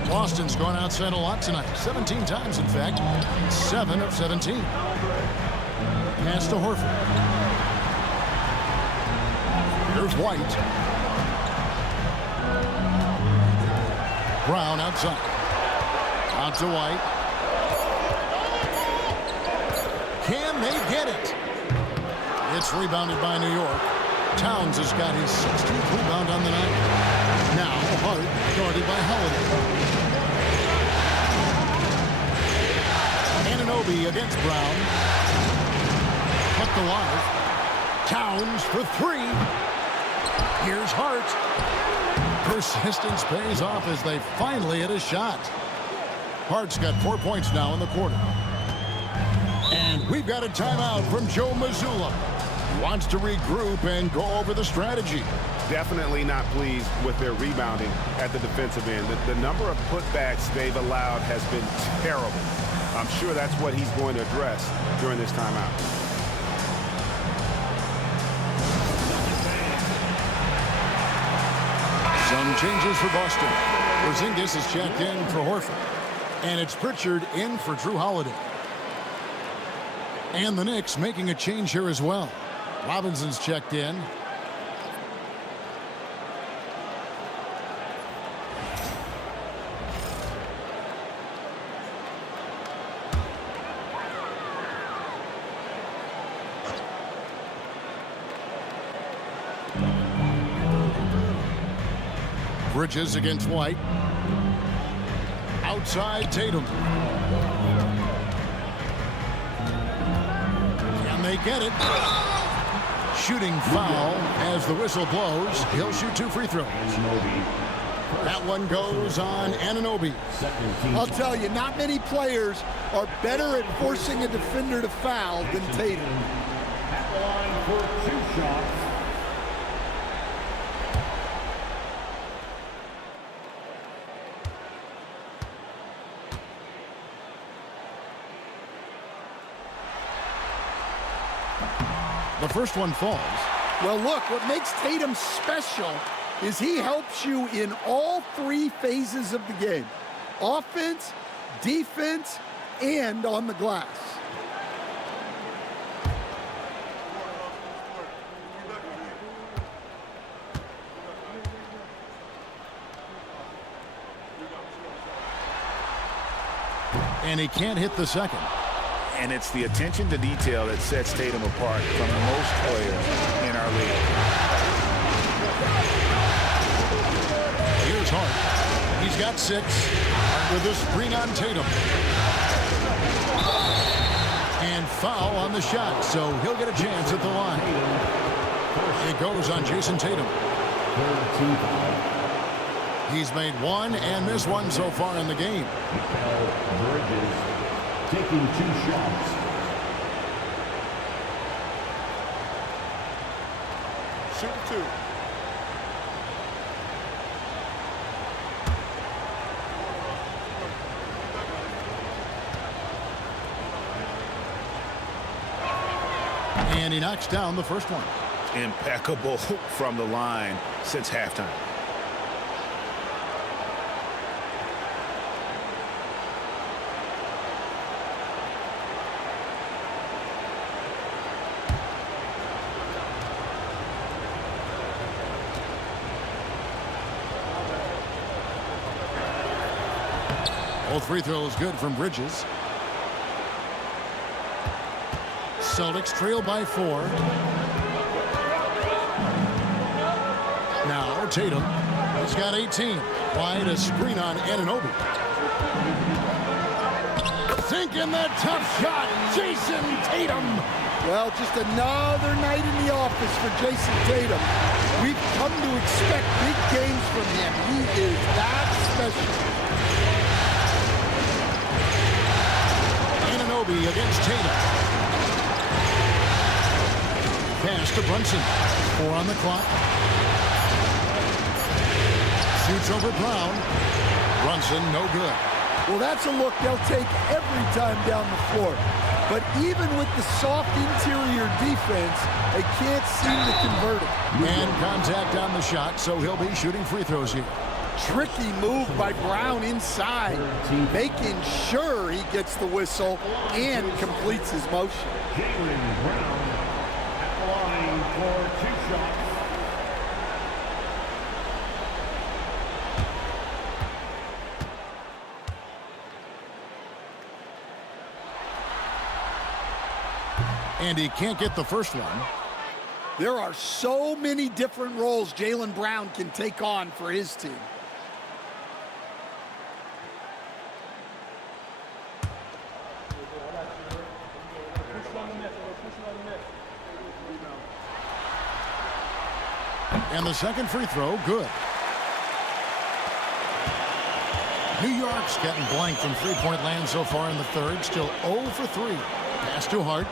Boston's gone outside a lot tonight. 17 times, in fact. 7 of 17. Pass to Horford. Here's White. Brown outside. Out to White. Can they get it? It's rebounded by New York. Towns has got his 16th rebound on the night. Now Hart guarded by Holiday. Anunoby against Brown. Kept alive. Towns for 3. Here's Hart. Persistence pays off as they finally hit a shot. Hart's got 4 points now in the quarter. And we've got a timeout from Joe Mazzulla. He wants to regroup and go over the strategy. Definitely not pleased with their rebounding at the defensive end. The number of putbacks they've allowed has been terrible. I'm sure that's what he's going to address during this timeout. changes for Boston. Porzingis is checked in for Horford. And it's Pritchard in for Drew Holiday. And the Knicks making a change here as well. Robinson's checked in. Bridges against White. Outside Tatum. Can they get it? Shooting foul as the whistle blows. He'll shoot 2 free throws. That one goes on Anunoby. I'll tell you, not many players are better at forcing a defender to foul than Tatum. At the line for 2 shots. The first one falls. Well, look, what makes Tatum special is he helps you in all 3 phases of the game. Offense, defense, and on the glass. And he can't hit the second. And it's the attention to detail that sets Tatum apart from most players in our league. Here's Hart. He's got 6 with a screen on Tatum. And foul on the shot, so he'll get a chance at the line. It goes on Jason Tatum. He's made 1 and missed 1 so far in the game. Bridges taking 2 shots. Shoot 2. And he knocks down the first one. Impeccable from the line since halftime. Both free throws good from Bridges. Celtics trail by 4. Now Tatum. He's got 18. Wide a screen on Anunoby. Sinking the tough shot. Jason Tatum. Well, just another night in the office for Jason Tatum. We've come to expect big games from him. He is that special. Anunoby against Tatum. Pass to Brunson. 4 on the clock. Shoots over Brown. Brunson, no good. Well, that's a look they'll take every time down the floor. But even with the soft interior defense, they can't seem to convert it. And contact on the shot, so he'll be shooting free throws here. Tricky move by Brown inside, making sure he gets the whistle and completes his motion. Jaylen Brown at the line for 2 shots. And he can't get the first one. There are so many different roles Jaylen Brown can take on for his team. And the second free throw, good. New York's getting blanked from three-point land so far in the third. Still 0 for 3. Pass to Hart.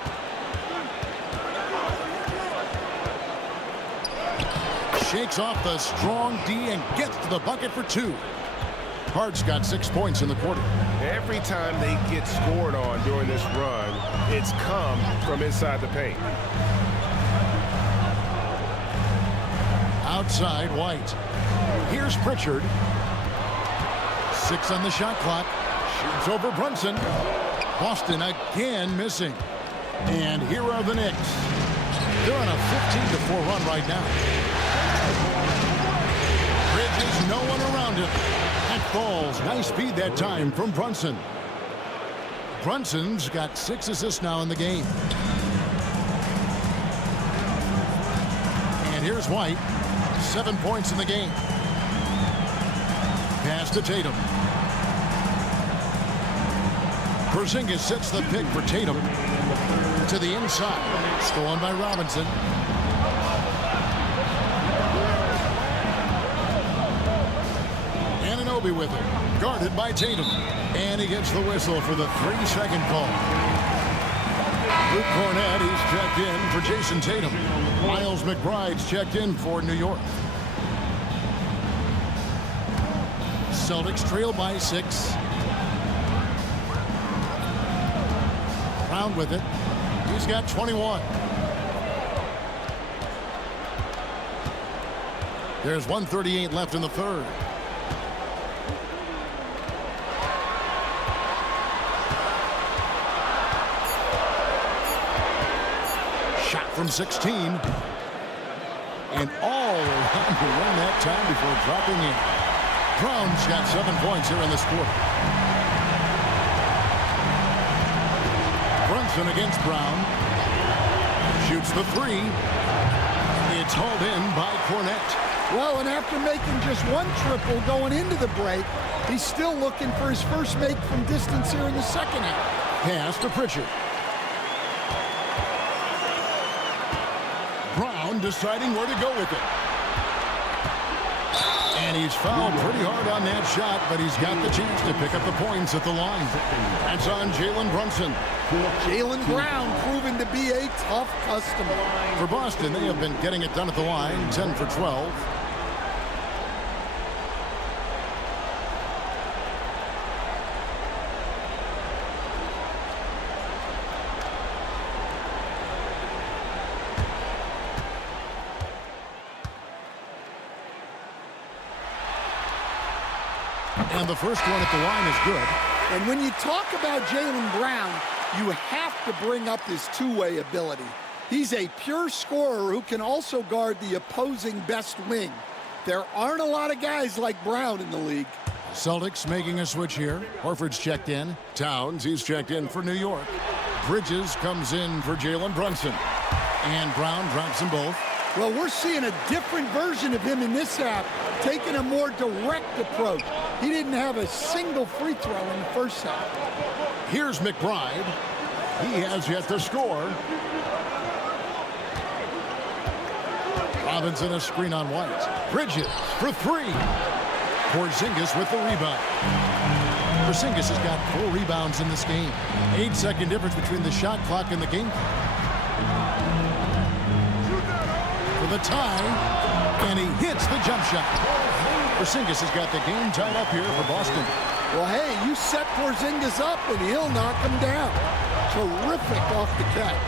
Shakes off the strong D and gets to the bucket for 2. Hart's got 6 points in the quarter. Every time they get scored on during this run, it's come from inside the paint. Out outside White. Here's Pritchard. 6 on the shot clock. Shoots over Brunson. Boston again missing. And here are the Knicks. They're on a 15-4 run right now. Bridges, no one around him. That falls. Nice speed that time from Brunson. Brunson's got 6 assists now in the game. And here's White. 7 points in the game. Pass to Tatum. Porzingis sets the pick for Tatum. To the inside. Stolen by Robinson. Anunoby with it. Guarded by Tatum. And he gets the whistle for the 3-second call. Luke Cornett, he's checked in for Jason Tatum. Miles McBride's checked in for New York. Celtics trail by 6. Brown with it. He's got 21. There's 1:38 left in the third. Shot from 16. And all around to run that time before dropping in. Brown's got 7 points here in this quarter. Brunson against Brown. Shoots the 3. It's hauled in by Cornett. Well, and after making just 1 triple going into the break, he's still looking for his first make from distance here in the second half. Pass to Pritchard. Brown deciding where to go with it. And he's fouled pretty hard on that shot, but he's got the chance to pick up the points at the line. That's on Jalen Brunson. Jaylen Brown proven to be a tough customer. For Boston, they have been getting it done at the line, 10 for 12. And the first one at the line is good. And when you talk about Jaylen Brown, you have to bring up his two-way ability. He's a pure scorer who can also guard the opposing best wing. There aren't a lot of guys like Brown in the league. Celtics making a switch here. Horford's checked in. Towns, he's checked in for New York. Bridges comes in for Jalen Brunson. And Brown drops them both. Well, we're seeing a different version of him in this half, taking a more direct approach. He didn't have a single free throw in the first half. Here's McBride. He has yet to score. Robinson a screen on White. Bridges for 3. Porzingis with the rebound. Porzingis has got 4 rebounds in this game. 8-second difference between the shot clock and the game clock. For the tie, and he hits the jump shot. Porzingis has got the game tied up here for Boston. Well, hey, you set Porzingis up and he'll knock him down. Terrific off the catch.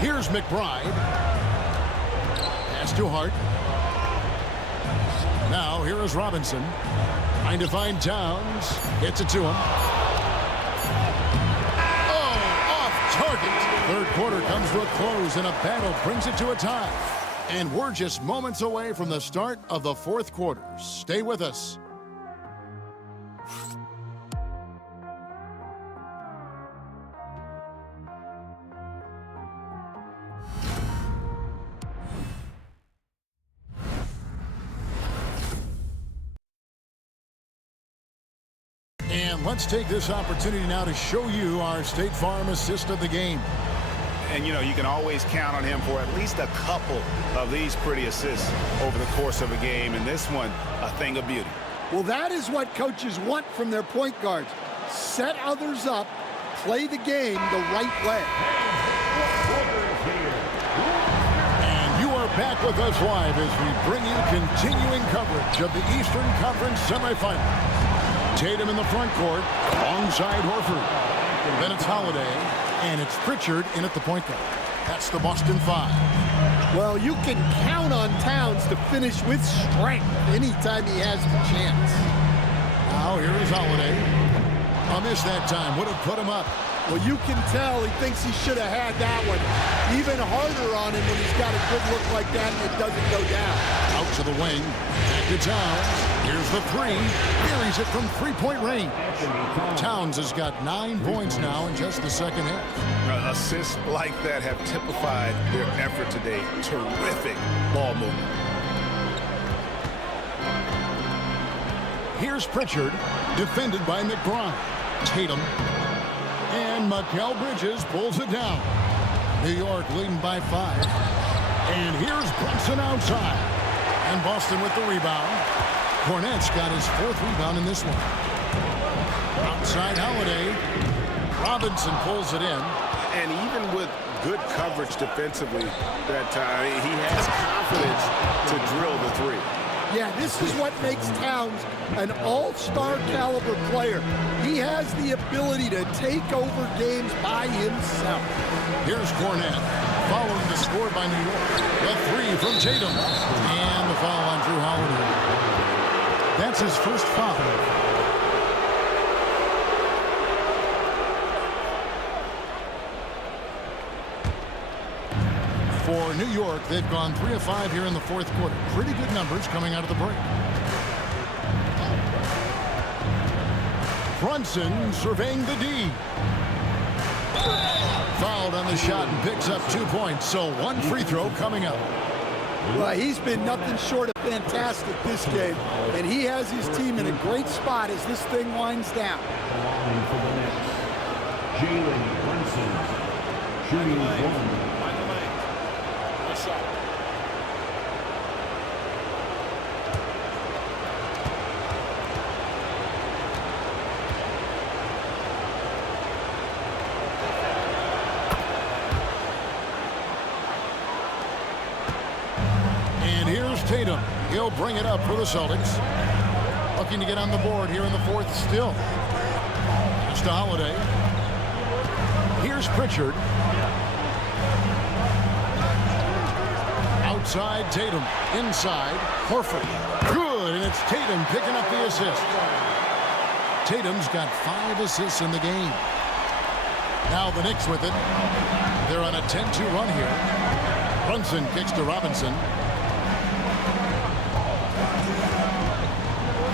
Here's McBride. Pass to Hart. Now here is Robinson. Trying to find Towns. Gets it to him. Oh, off target. Third quarter comes to a close and a battle brings it to a tie. And we're just moments away from the start of the fourth quarter. Stay with us. And let's take this opportunity now to show you our State Farm assist of the game. And, you know, you can always count on him for at least a couple of these pretty assists over the course of a game. And this one, a thing of beauty. Well, that is what coaches want from their point guards. Set others up, play the game the right way. And you are back with us live as we bring you continuing coverage of the Eastern Conference semifinals. Tatum in the front court, alongside Horford. Then it's Holiday. And it's Pritchard in at the point guard. That's the Boston 5. Well, you can count on Towns to finish with strength anytime he has the chance. Now here is Holiday. A miss that time. Would have put him up. Well, you can tell he thinks he should have had that one. Even harder on him when he's got a good look like that and it doesn't go down. Out to the wing. Back to Towns. Here's the three. Buries it from three-point range. Towns has got 9 points now in just the second half. Assists like that have typified their effort today. Terrific ball movement. Here's Pritchard, defended by McBride. Tatum. And Mikal Bridges pulls it down. New York leading by 5. And here's Brunson outside. And Boston with the rebound. Cornette's got his 4th rebound in this one. Outside Holiday. Robinson pulls it in. And even with good coverage defensively that time, he has confidence to drill the three. Yeah, this is what makes Towns an all-star caliber player. He has the ability to take over games by himself. Here's Cornette, following the score by New York. The three from Tatum. And the foul on Drew Holiday. That's his first foul. For New York, they've gone 3 of 5 here in the 4th quarter. Pretty good numbers coming out of the break. Brunson surveying the D. Fouled on the shot and picks up 2 points. So 1 free throw coming up. Well, he's been nothing short of fantastic this game. And he has his team in a great spot as this thing winds down. For the Knicks, Jalen Brunson, shooting 1. Tatum, he'll bring it up for the Celtics. Looking to get on the board here in the 4th still. It's to Holiday. Here's Pritchard. Outside Tatum. Inside Horford. Good, and it's Tatum picking up the assist. Tatum's got 5 assists in the game. Now the Knicks with it. They're on a 10-2 run here. Brunson kicks to Robinson.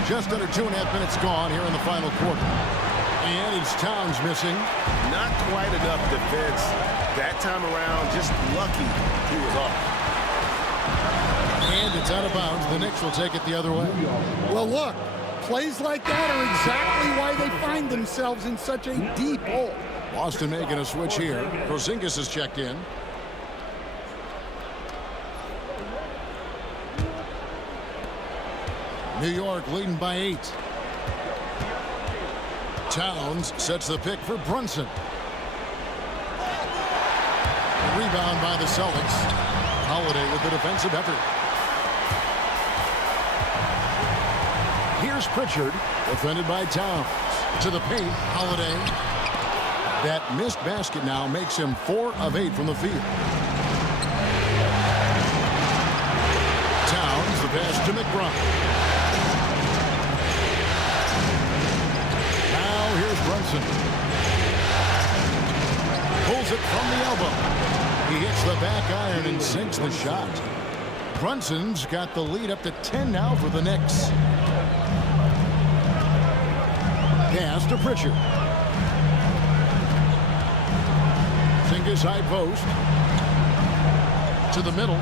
Just under 2.5 minutes gone here in the final quarter. And it's Towns missing. Not quite enough defense that time around. Just lucky he was off. And it's out of bounds. The Knicks will take it the other way. Well, look, plays like that are exactly why they find themselves in such a deep hole. Boston making a switch here. Porzingis has checked in. New York leading by 8. Towns sets the pick for Brunson. Rebound by the Celtics. Holiday with the defensive effort. Here's Pritchard, defended by Towns. To the paint, Holiday. That missed basket now makes him 4 of 8 from the field. Towns, the pass to McBride. Here's Brunson. Pulls it from the elbow. He hits the back iron and sinks the shot. Brunson's got the lead up to 10 now for the Knicks. Pass to Pritchard. Porzingis high post. To the middle.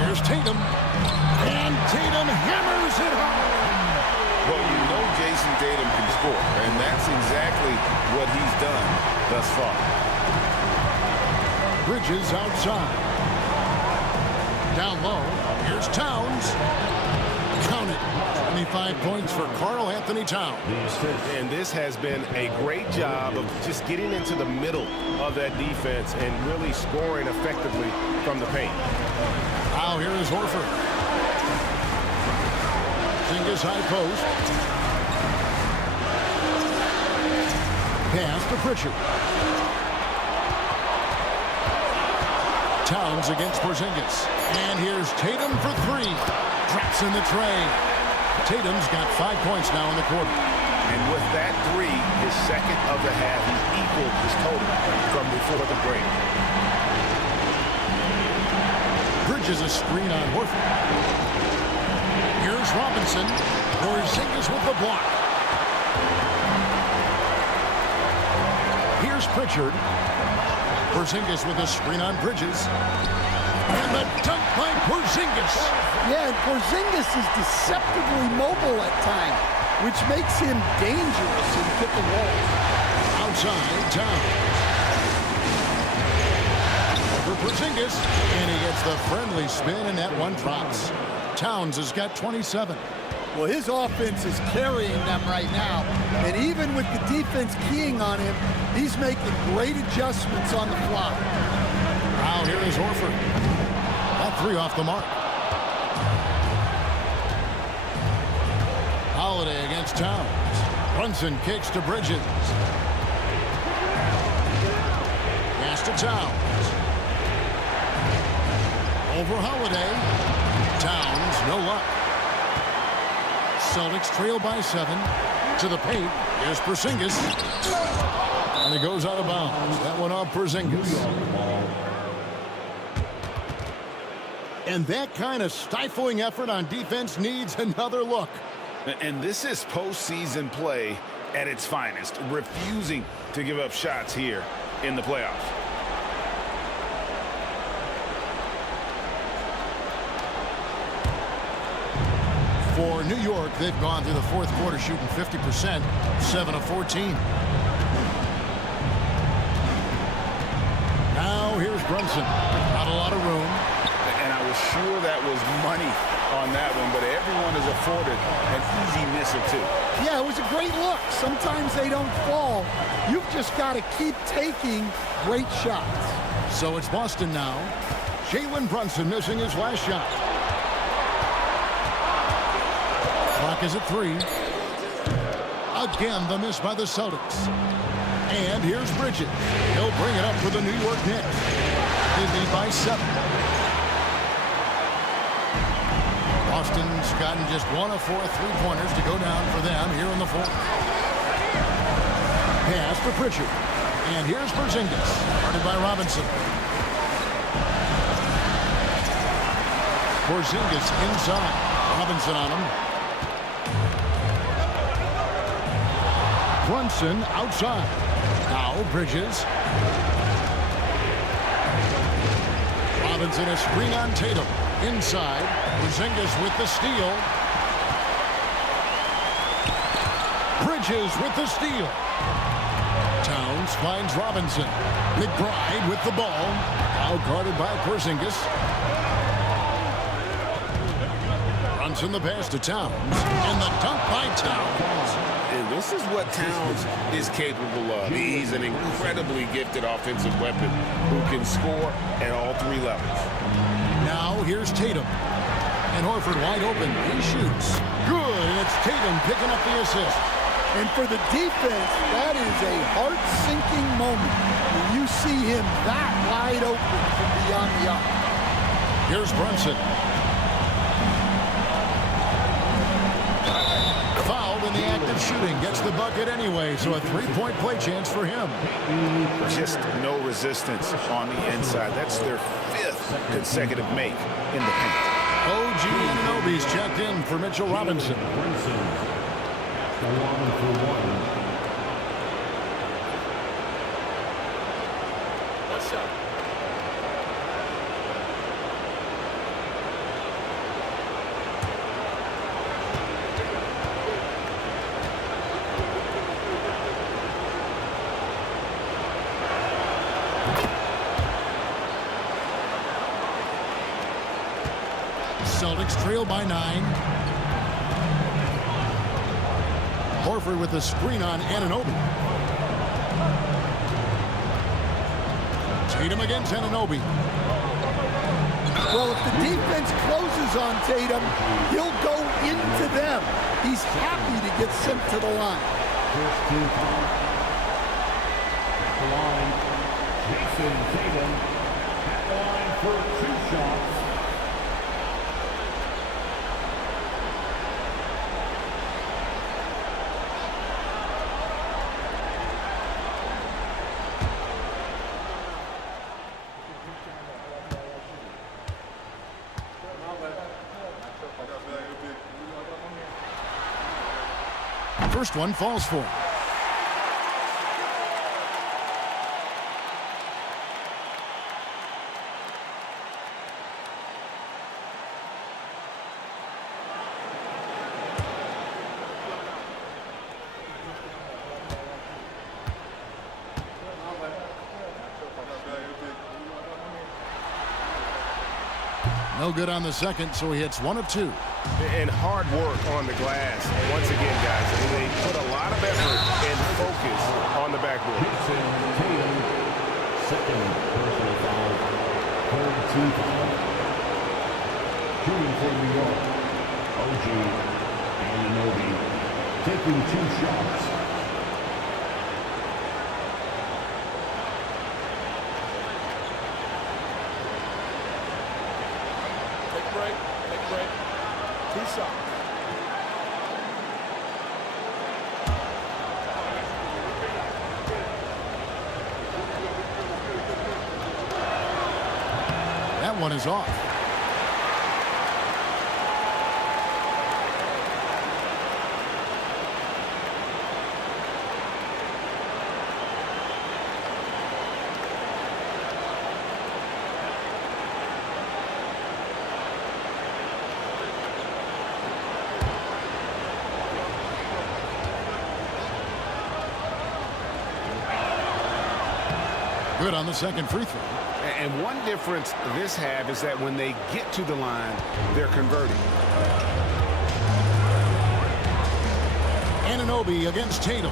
Here's Tatum. And Tatum hammers it home. Well, you know Jason Tatum can score, and that's exactly what he's done thus far. Bridges outside. Down low. Here's Towns. Count it. 25 points for Karl Anthony Towns. And this has been a great job of just getting into the middle of that defense and really scoring effectively from the paint. Now here is Horford. Porzingis high post. Pass to Pritchard. Towns against Porzingis. And here's Tatum for three. Traps in the tray. Tatum's got 5 points now in the quarter. And with that three, his second of the half, he equaled his total from before the break. Bridges a screen on Horford. Here's Robinson. Porzingis with the block. Here's Pritchard. Porzingis with a screen on Bridges. And the dunk by Porzingis. Yeah, and Porzingis is deceptively mobile at times, which makes him dangerous in pick and roll. Outside, Towns. For Porzingis, and he gets the friendly spin, and that one drops. Towns has got 27. Well, his offense is carrying them right now, and even with the defense keying on him, he's making great adjustments on the fly. Now here is Horford. That three off the mark. Holiday against Towns. Brunson kicks to Bridges. Pass to Towns. Over Holiday. Towns, no luck. Celtics trail by 7. To the paint. Here's Porzingis. And he goes out of bounds. That one off Porzingis. And that kind of stifling effort on defense needs another look. And this is postseason play at its finest, refusing to give up shots here in the playoffs. For New York, they've gone through the fourth quarter shooting 50%, 7 of 14. Now here's Brunson. Not a lot of room. And I was sure that was money on that one, but everyone is afforded an easy miss or two. Yeah, it was a great look. Sometimes they don't fall. You've just got to keep taking great shots. So it's Boston now. Jalen Brunson missing his last shot. Clock is at 3. Again, the miss by the Celtics. And here's Bridges. He'll bring it up for the New York Knicks. They lead by 7. Boston's gotten just 1 of 4 3-pointers to go down for them here in the fourth. Pass for Pritchard. And here's Porzingis. Guarded by Robinson. Porzingis inside. Robinson on him. Brunson outside. Now Bridges. Robinson a screen on Tatum. Inside. Porzingis with the steal. Bridges with the steal. Towns finds Robinson. McBride with the ball. Now guarded by Porzingis. Brunson the pass to Towns. And the dunk by Towns. And this is what Towns is capable of. He's an incredibly gifted offensive weapon who can score at all 3 levels. Now here's Tatum. And Horford wide open. He shoots. Good. And it's Tatum picking up the assist. And for the defense, that is a heart-sinking moment when you see him that wide open from beyond the arc. Here's Brunson. Fouled in the act of shooting. Gets the bucket anyway, so a 3-point play chance for him. Just no resistance on the inside. That's their 5th consecutive make in the paint. OG Anunoby's checked in for Mitchell Robinson. What's up? Celtics trail by 9. Horford with the screen on Anunoby. Tatum against Anunoby. Well, if the defense closes on Tatum, he'll go into them. He's happy to get sent to the line. Jason Tatum at the line for 2 shots. First one falls for him. No good on the second, so he hits 1 of 2. And hard work on the glass. Once again, guys, they put a lot of effort and focus on the backboard. Second personal foul. Third team foul. Shooting for New York. OG Anunoby taking 2 shots. Take a break. Take a break. 2 shots. That one is off. Good on the second free throw. And one difference this have is that when they get to the line, they're converting. Anunoby against Tatum.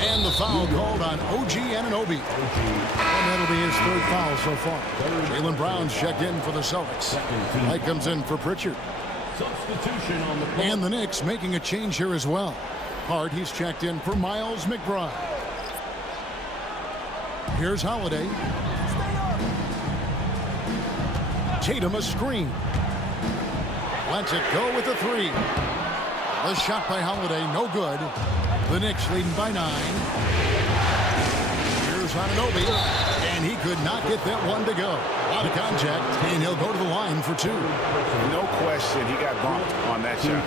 And the foul called on OG Anunoby. And that'll be his 3rd foul so far. Jaylen Brown's checked in for the Celtics. White comes in for Pritchard. Substitution on the floor. And the Knicks making a change here as well. Hard, he's checked in for Miles McBride. Here's Holiday. Tatum a screen. Lets it go with a 3. The shot by Holiday, no good. The Knicks leading by 9. Here's Anunoby, and he could not get that one to go. Out of contact, and he'll go to the line for 2. No question, he got bumped on that shot.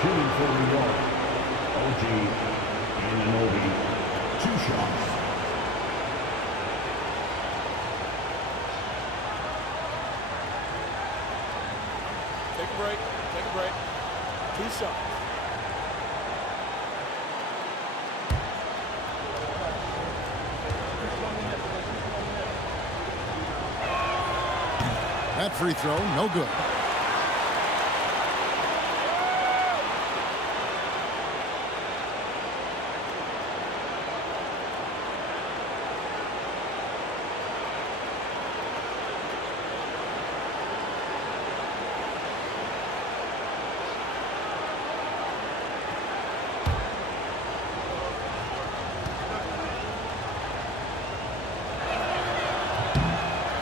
Shooting for New York. OG Anunoby. 2 shots. Take a break. Take a break. 2 shots. That free throw, no good.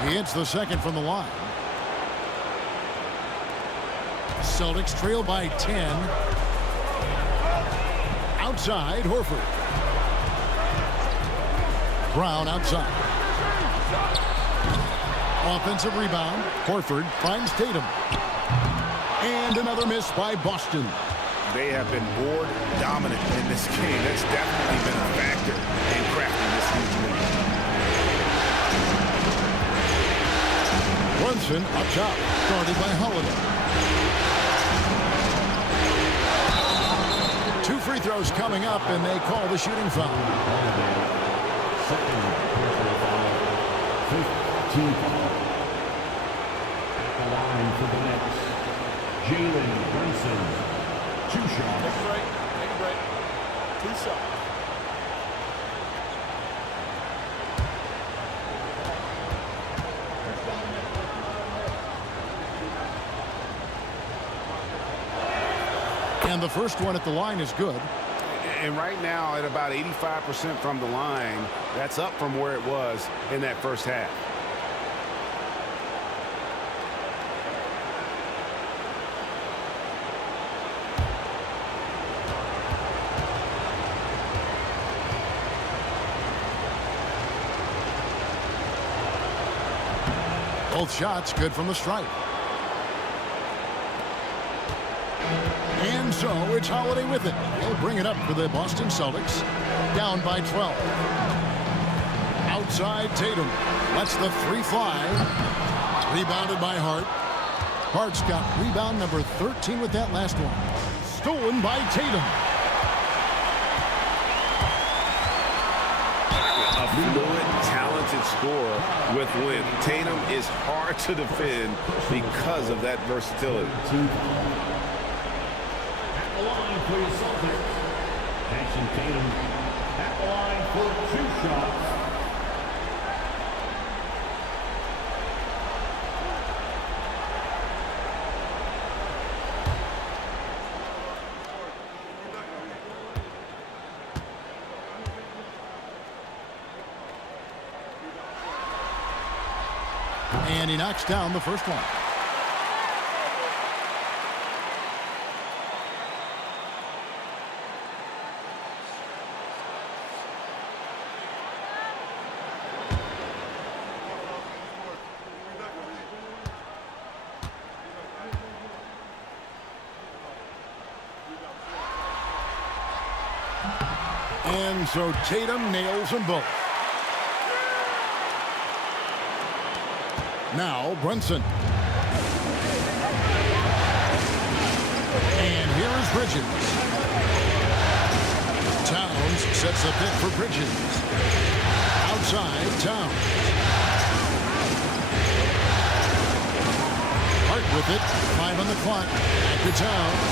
He hits the second from the line. Celtics trail by 10. Outside, Horford. Brown outside. Offensive rebound. Horford finds Tatum. And another miss by Boston. They have been board dominant in this game. That's definitely been a factor in crafting this huge lead. Brunson up top, guarded by Holiday. 2 free throws coming up, and they call the shooting foul. Second personal foul. 15 foul. At the line for the Knicks. Jalen Brunson. 2 shots. Take a break. Take a break. 2 shots. And the first one at the line is good. And right now at about 85% from the line, that's up from where it was in that first half. Both shots good from the stripe. And so it's Holiday with it. He'll bring it up for the Boston Celtics. Down by 12. Outside Tatum. Lets the three fly. Rebounded by Hart. Hart's got rebound number 13 with that last one. Stolen by Tatum. A fluid, talented scorer with win. Tatum is hard to defend because of that versatility. At the line for your Celtics. Jason Tatum at the line for 2 shots. And he knocks down the first one. And so Tatum nails them both. Now Brunson. And here is Bridges. Towns sets a pick for Bridges. Outside Towns. Hart with it. 5 on the clock. Back to Towns.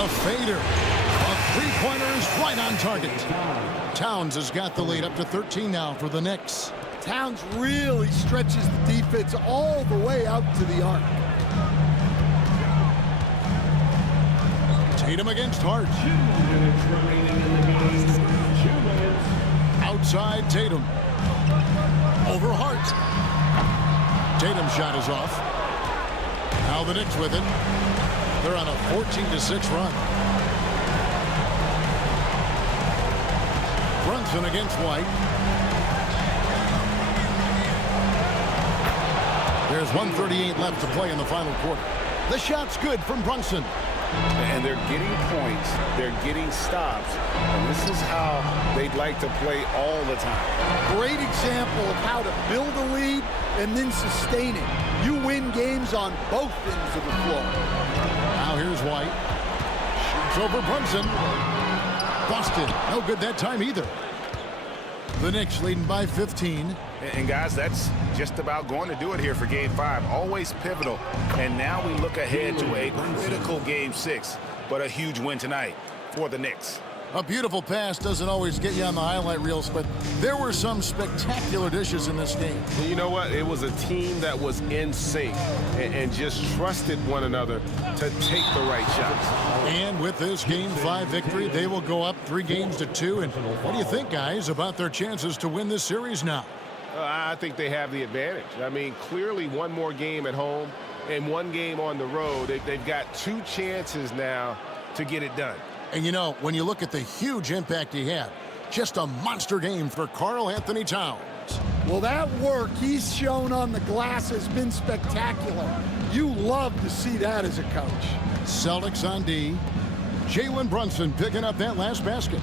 A fader. A three-pointer is right on target. Towns has got the lead up to 13 now for the Knicks. Towns really stretches the defense all the way out to the arc. Tatum against Hart. 2 minutes remaining in the game. 2 minutes. Outside Tatum. Over Hart. Tatum's shot is off. Now the Knicks with it. They're on a 14-6 run. Brunson against White. There's 1:38 left to play in the final quarter. The shot's good from Brunson. And they're getting points. They're getting stops. And this is how they'd like to play all the time. Great example of how to build a lead and then sustain it. You win games on both ends of the floor. Now here's White. Shoots over Brunson. Busted. No good that time either. The Knicks leading by 15. And guys, that's just about going to do it here for Game 5. Always pivotal. And now we look ahead to a critical Game 6. But a huge win tonight for the Knicks. A beautiful pass doesn't always get you on the highlight reels, but there were some spectacular dishes in this game. And you know what? It was a team that was in sync and just trusted one another to take the right shots. And with this Game 5 victory, they will go up 3-2. And what do you think, guys, about their chances to win this series now? I think they have the advantage. I mean, clearly one more game at home and 1 game on the road. They've got 2 chances now to get it done. And, you know, when you look at the huge impact he had, just a monster game for Karl Anthony Towns. Well, that work he's shown on the glass has been spectacular. You love to see that as a coach. Celtics on D. Jalen Brunson picking up that last basket.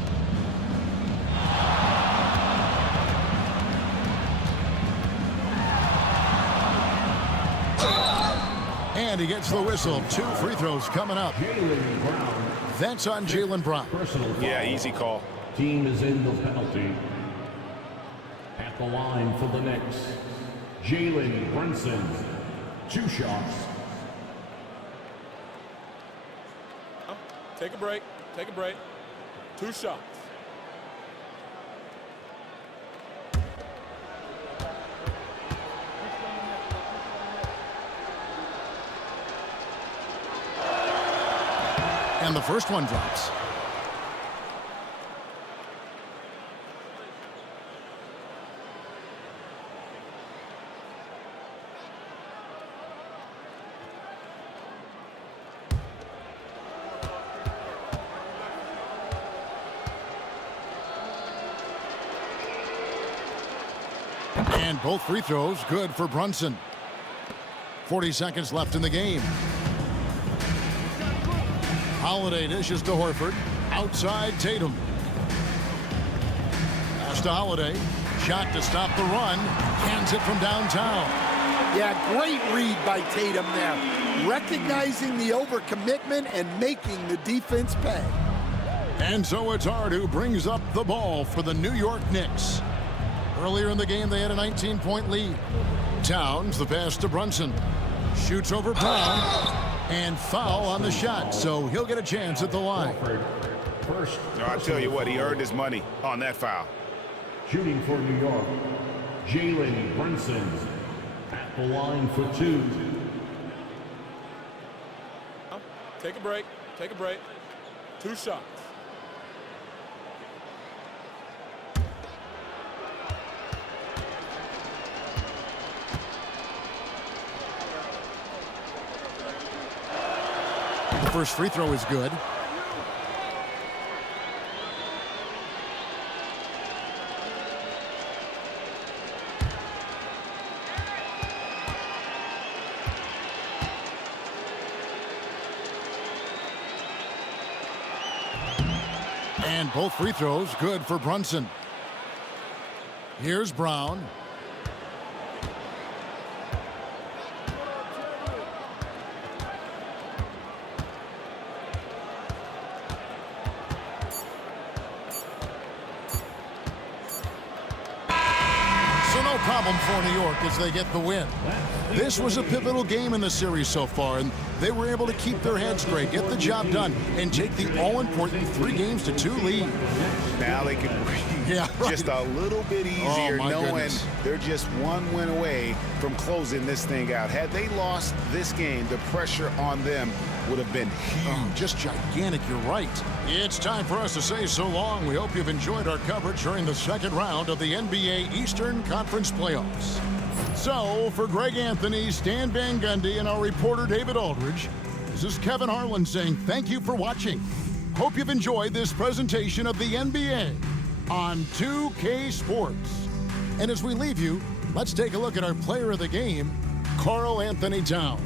And he gets the whistle. 2 free throws coming up. That's on Jaylen Brown. Yeah, easy call. Team is in the penalty. At the line for the Knicks, Jalen Brunson. 2 shots. Take a break. Take a break. 2 shots. And the first one drops. And both free throws good for Brunson. 40 seconds left in the game. Holiday dishes to Horford. Outside Tatum. Pass to Holiday. Shot to stop the run. Cans it from downtown. Yeah, great read by Tatum there. Recognizing the overcommitment and making the defense pay. And so it's Hart who brings up the ball for the New York Knicks. Earlier in the game, they had a 19-point lead. Towns, the pass to Brunson. Shoots over Brown. And foul on the shot, so he'll get a chance at the line. First, I'll tell you what, he earned his money on that foul. shooting for New York, Jalen Brunson at the line for 2. Take a break. Take a break. 2 shots. The first free throw is good. And both free throws good for Brunson. Here's Brown. No problem for New York as they get the win. This was a pivotal game in the series so far, and they were able to keep their heads straight, get the job done, and take the all-important 3-2 lead. Now they can breathe just a little bit easier, knowing they're just one win away from closing this thing out. Had they lost this game, the pressure on them would have been huge. Just gigantic, you're right. It's time for us to say so long. We hope you've enjoyed our coverage during the second round of the NBA Eastern Conference Playoffs. So, for Greg Anthony, Stan Van Gundy, and our reporter David Aldridge, this is Kevin Harlan saying thank you for watching. Hope you've enjoyed this presentation of the NBA on 2K Sports. And as we leave you, let's take a look at our player of the game, Karl Anthony Towns.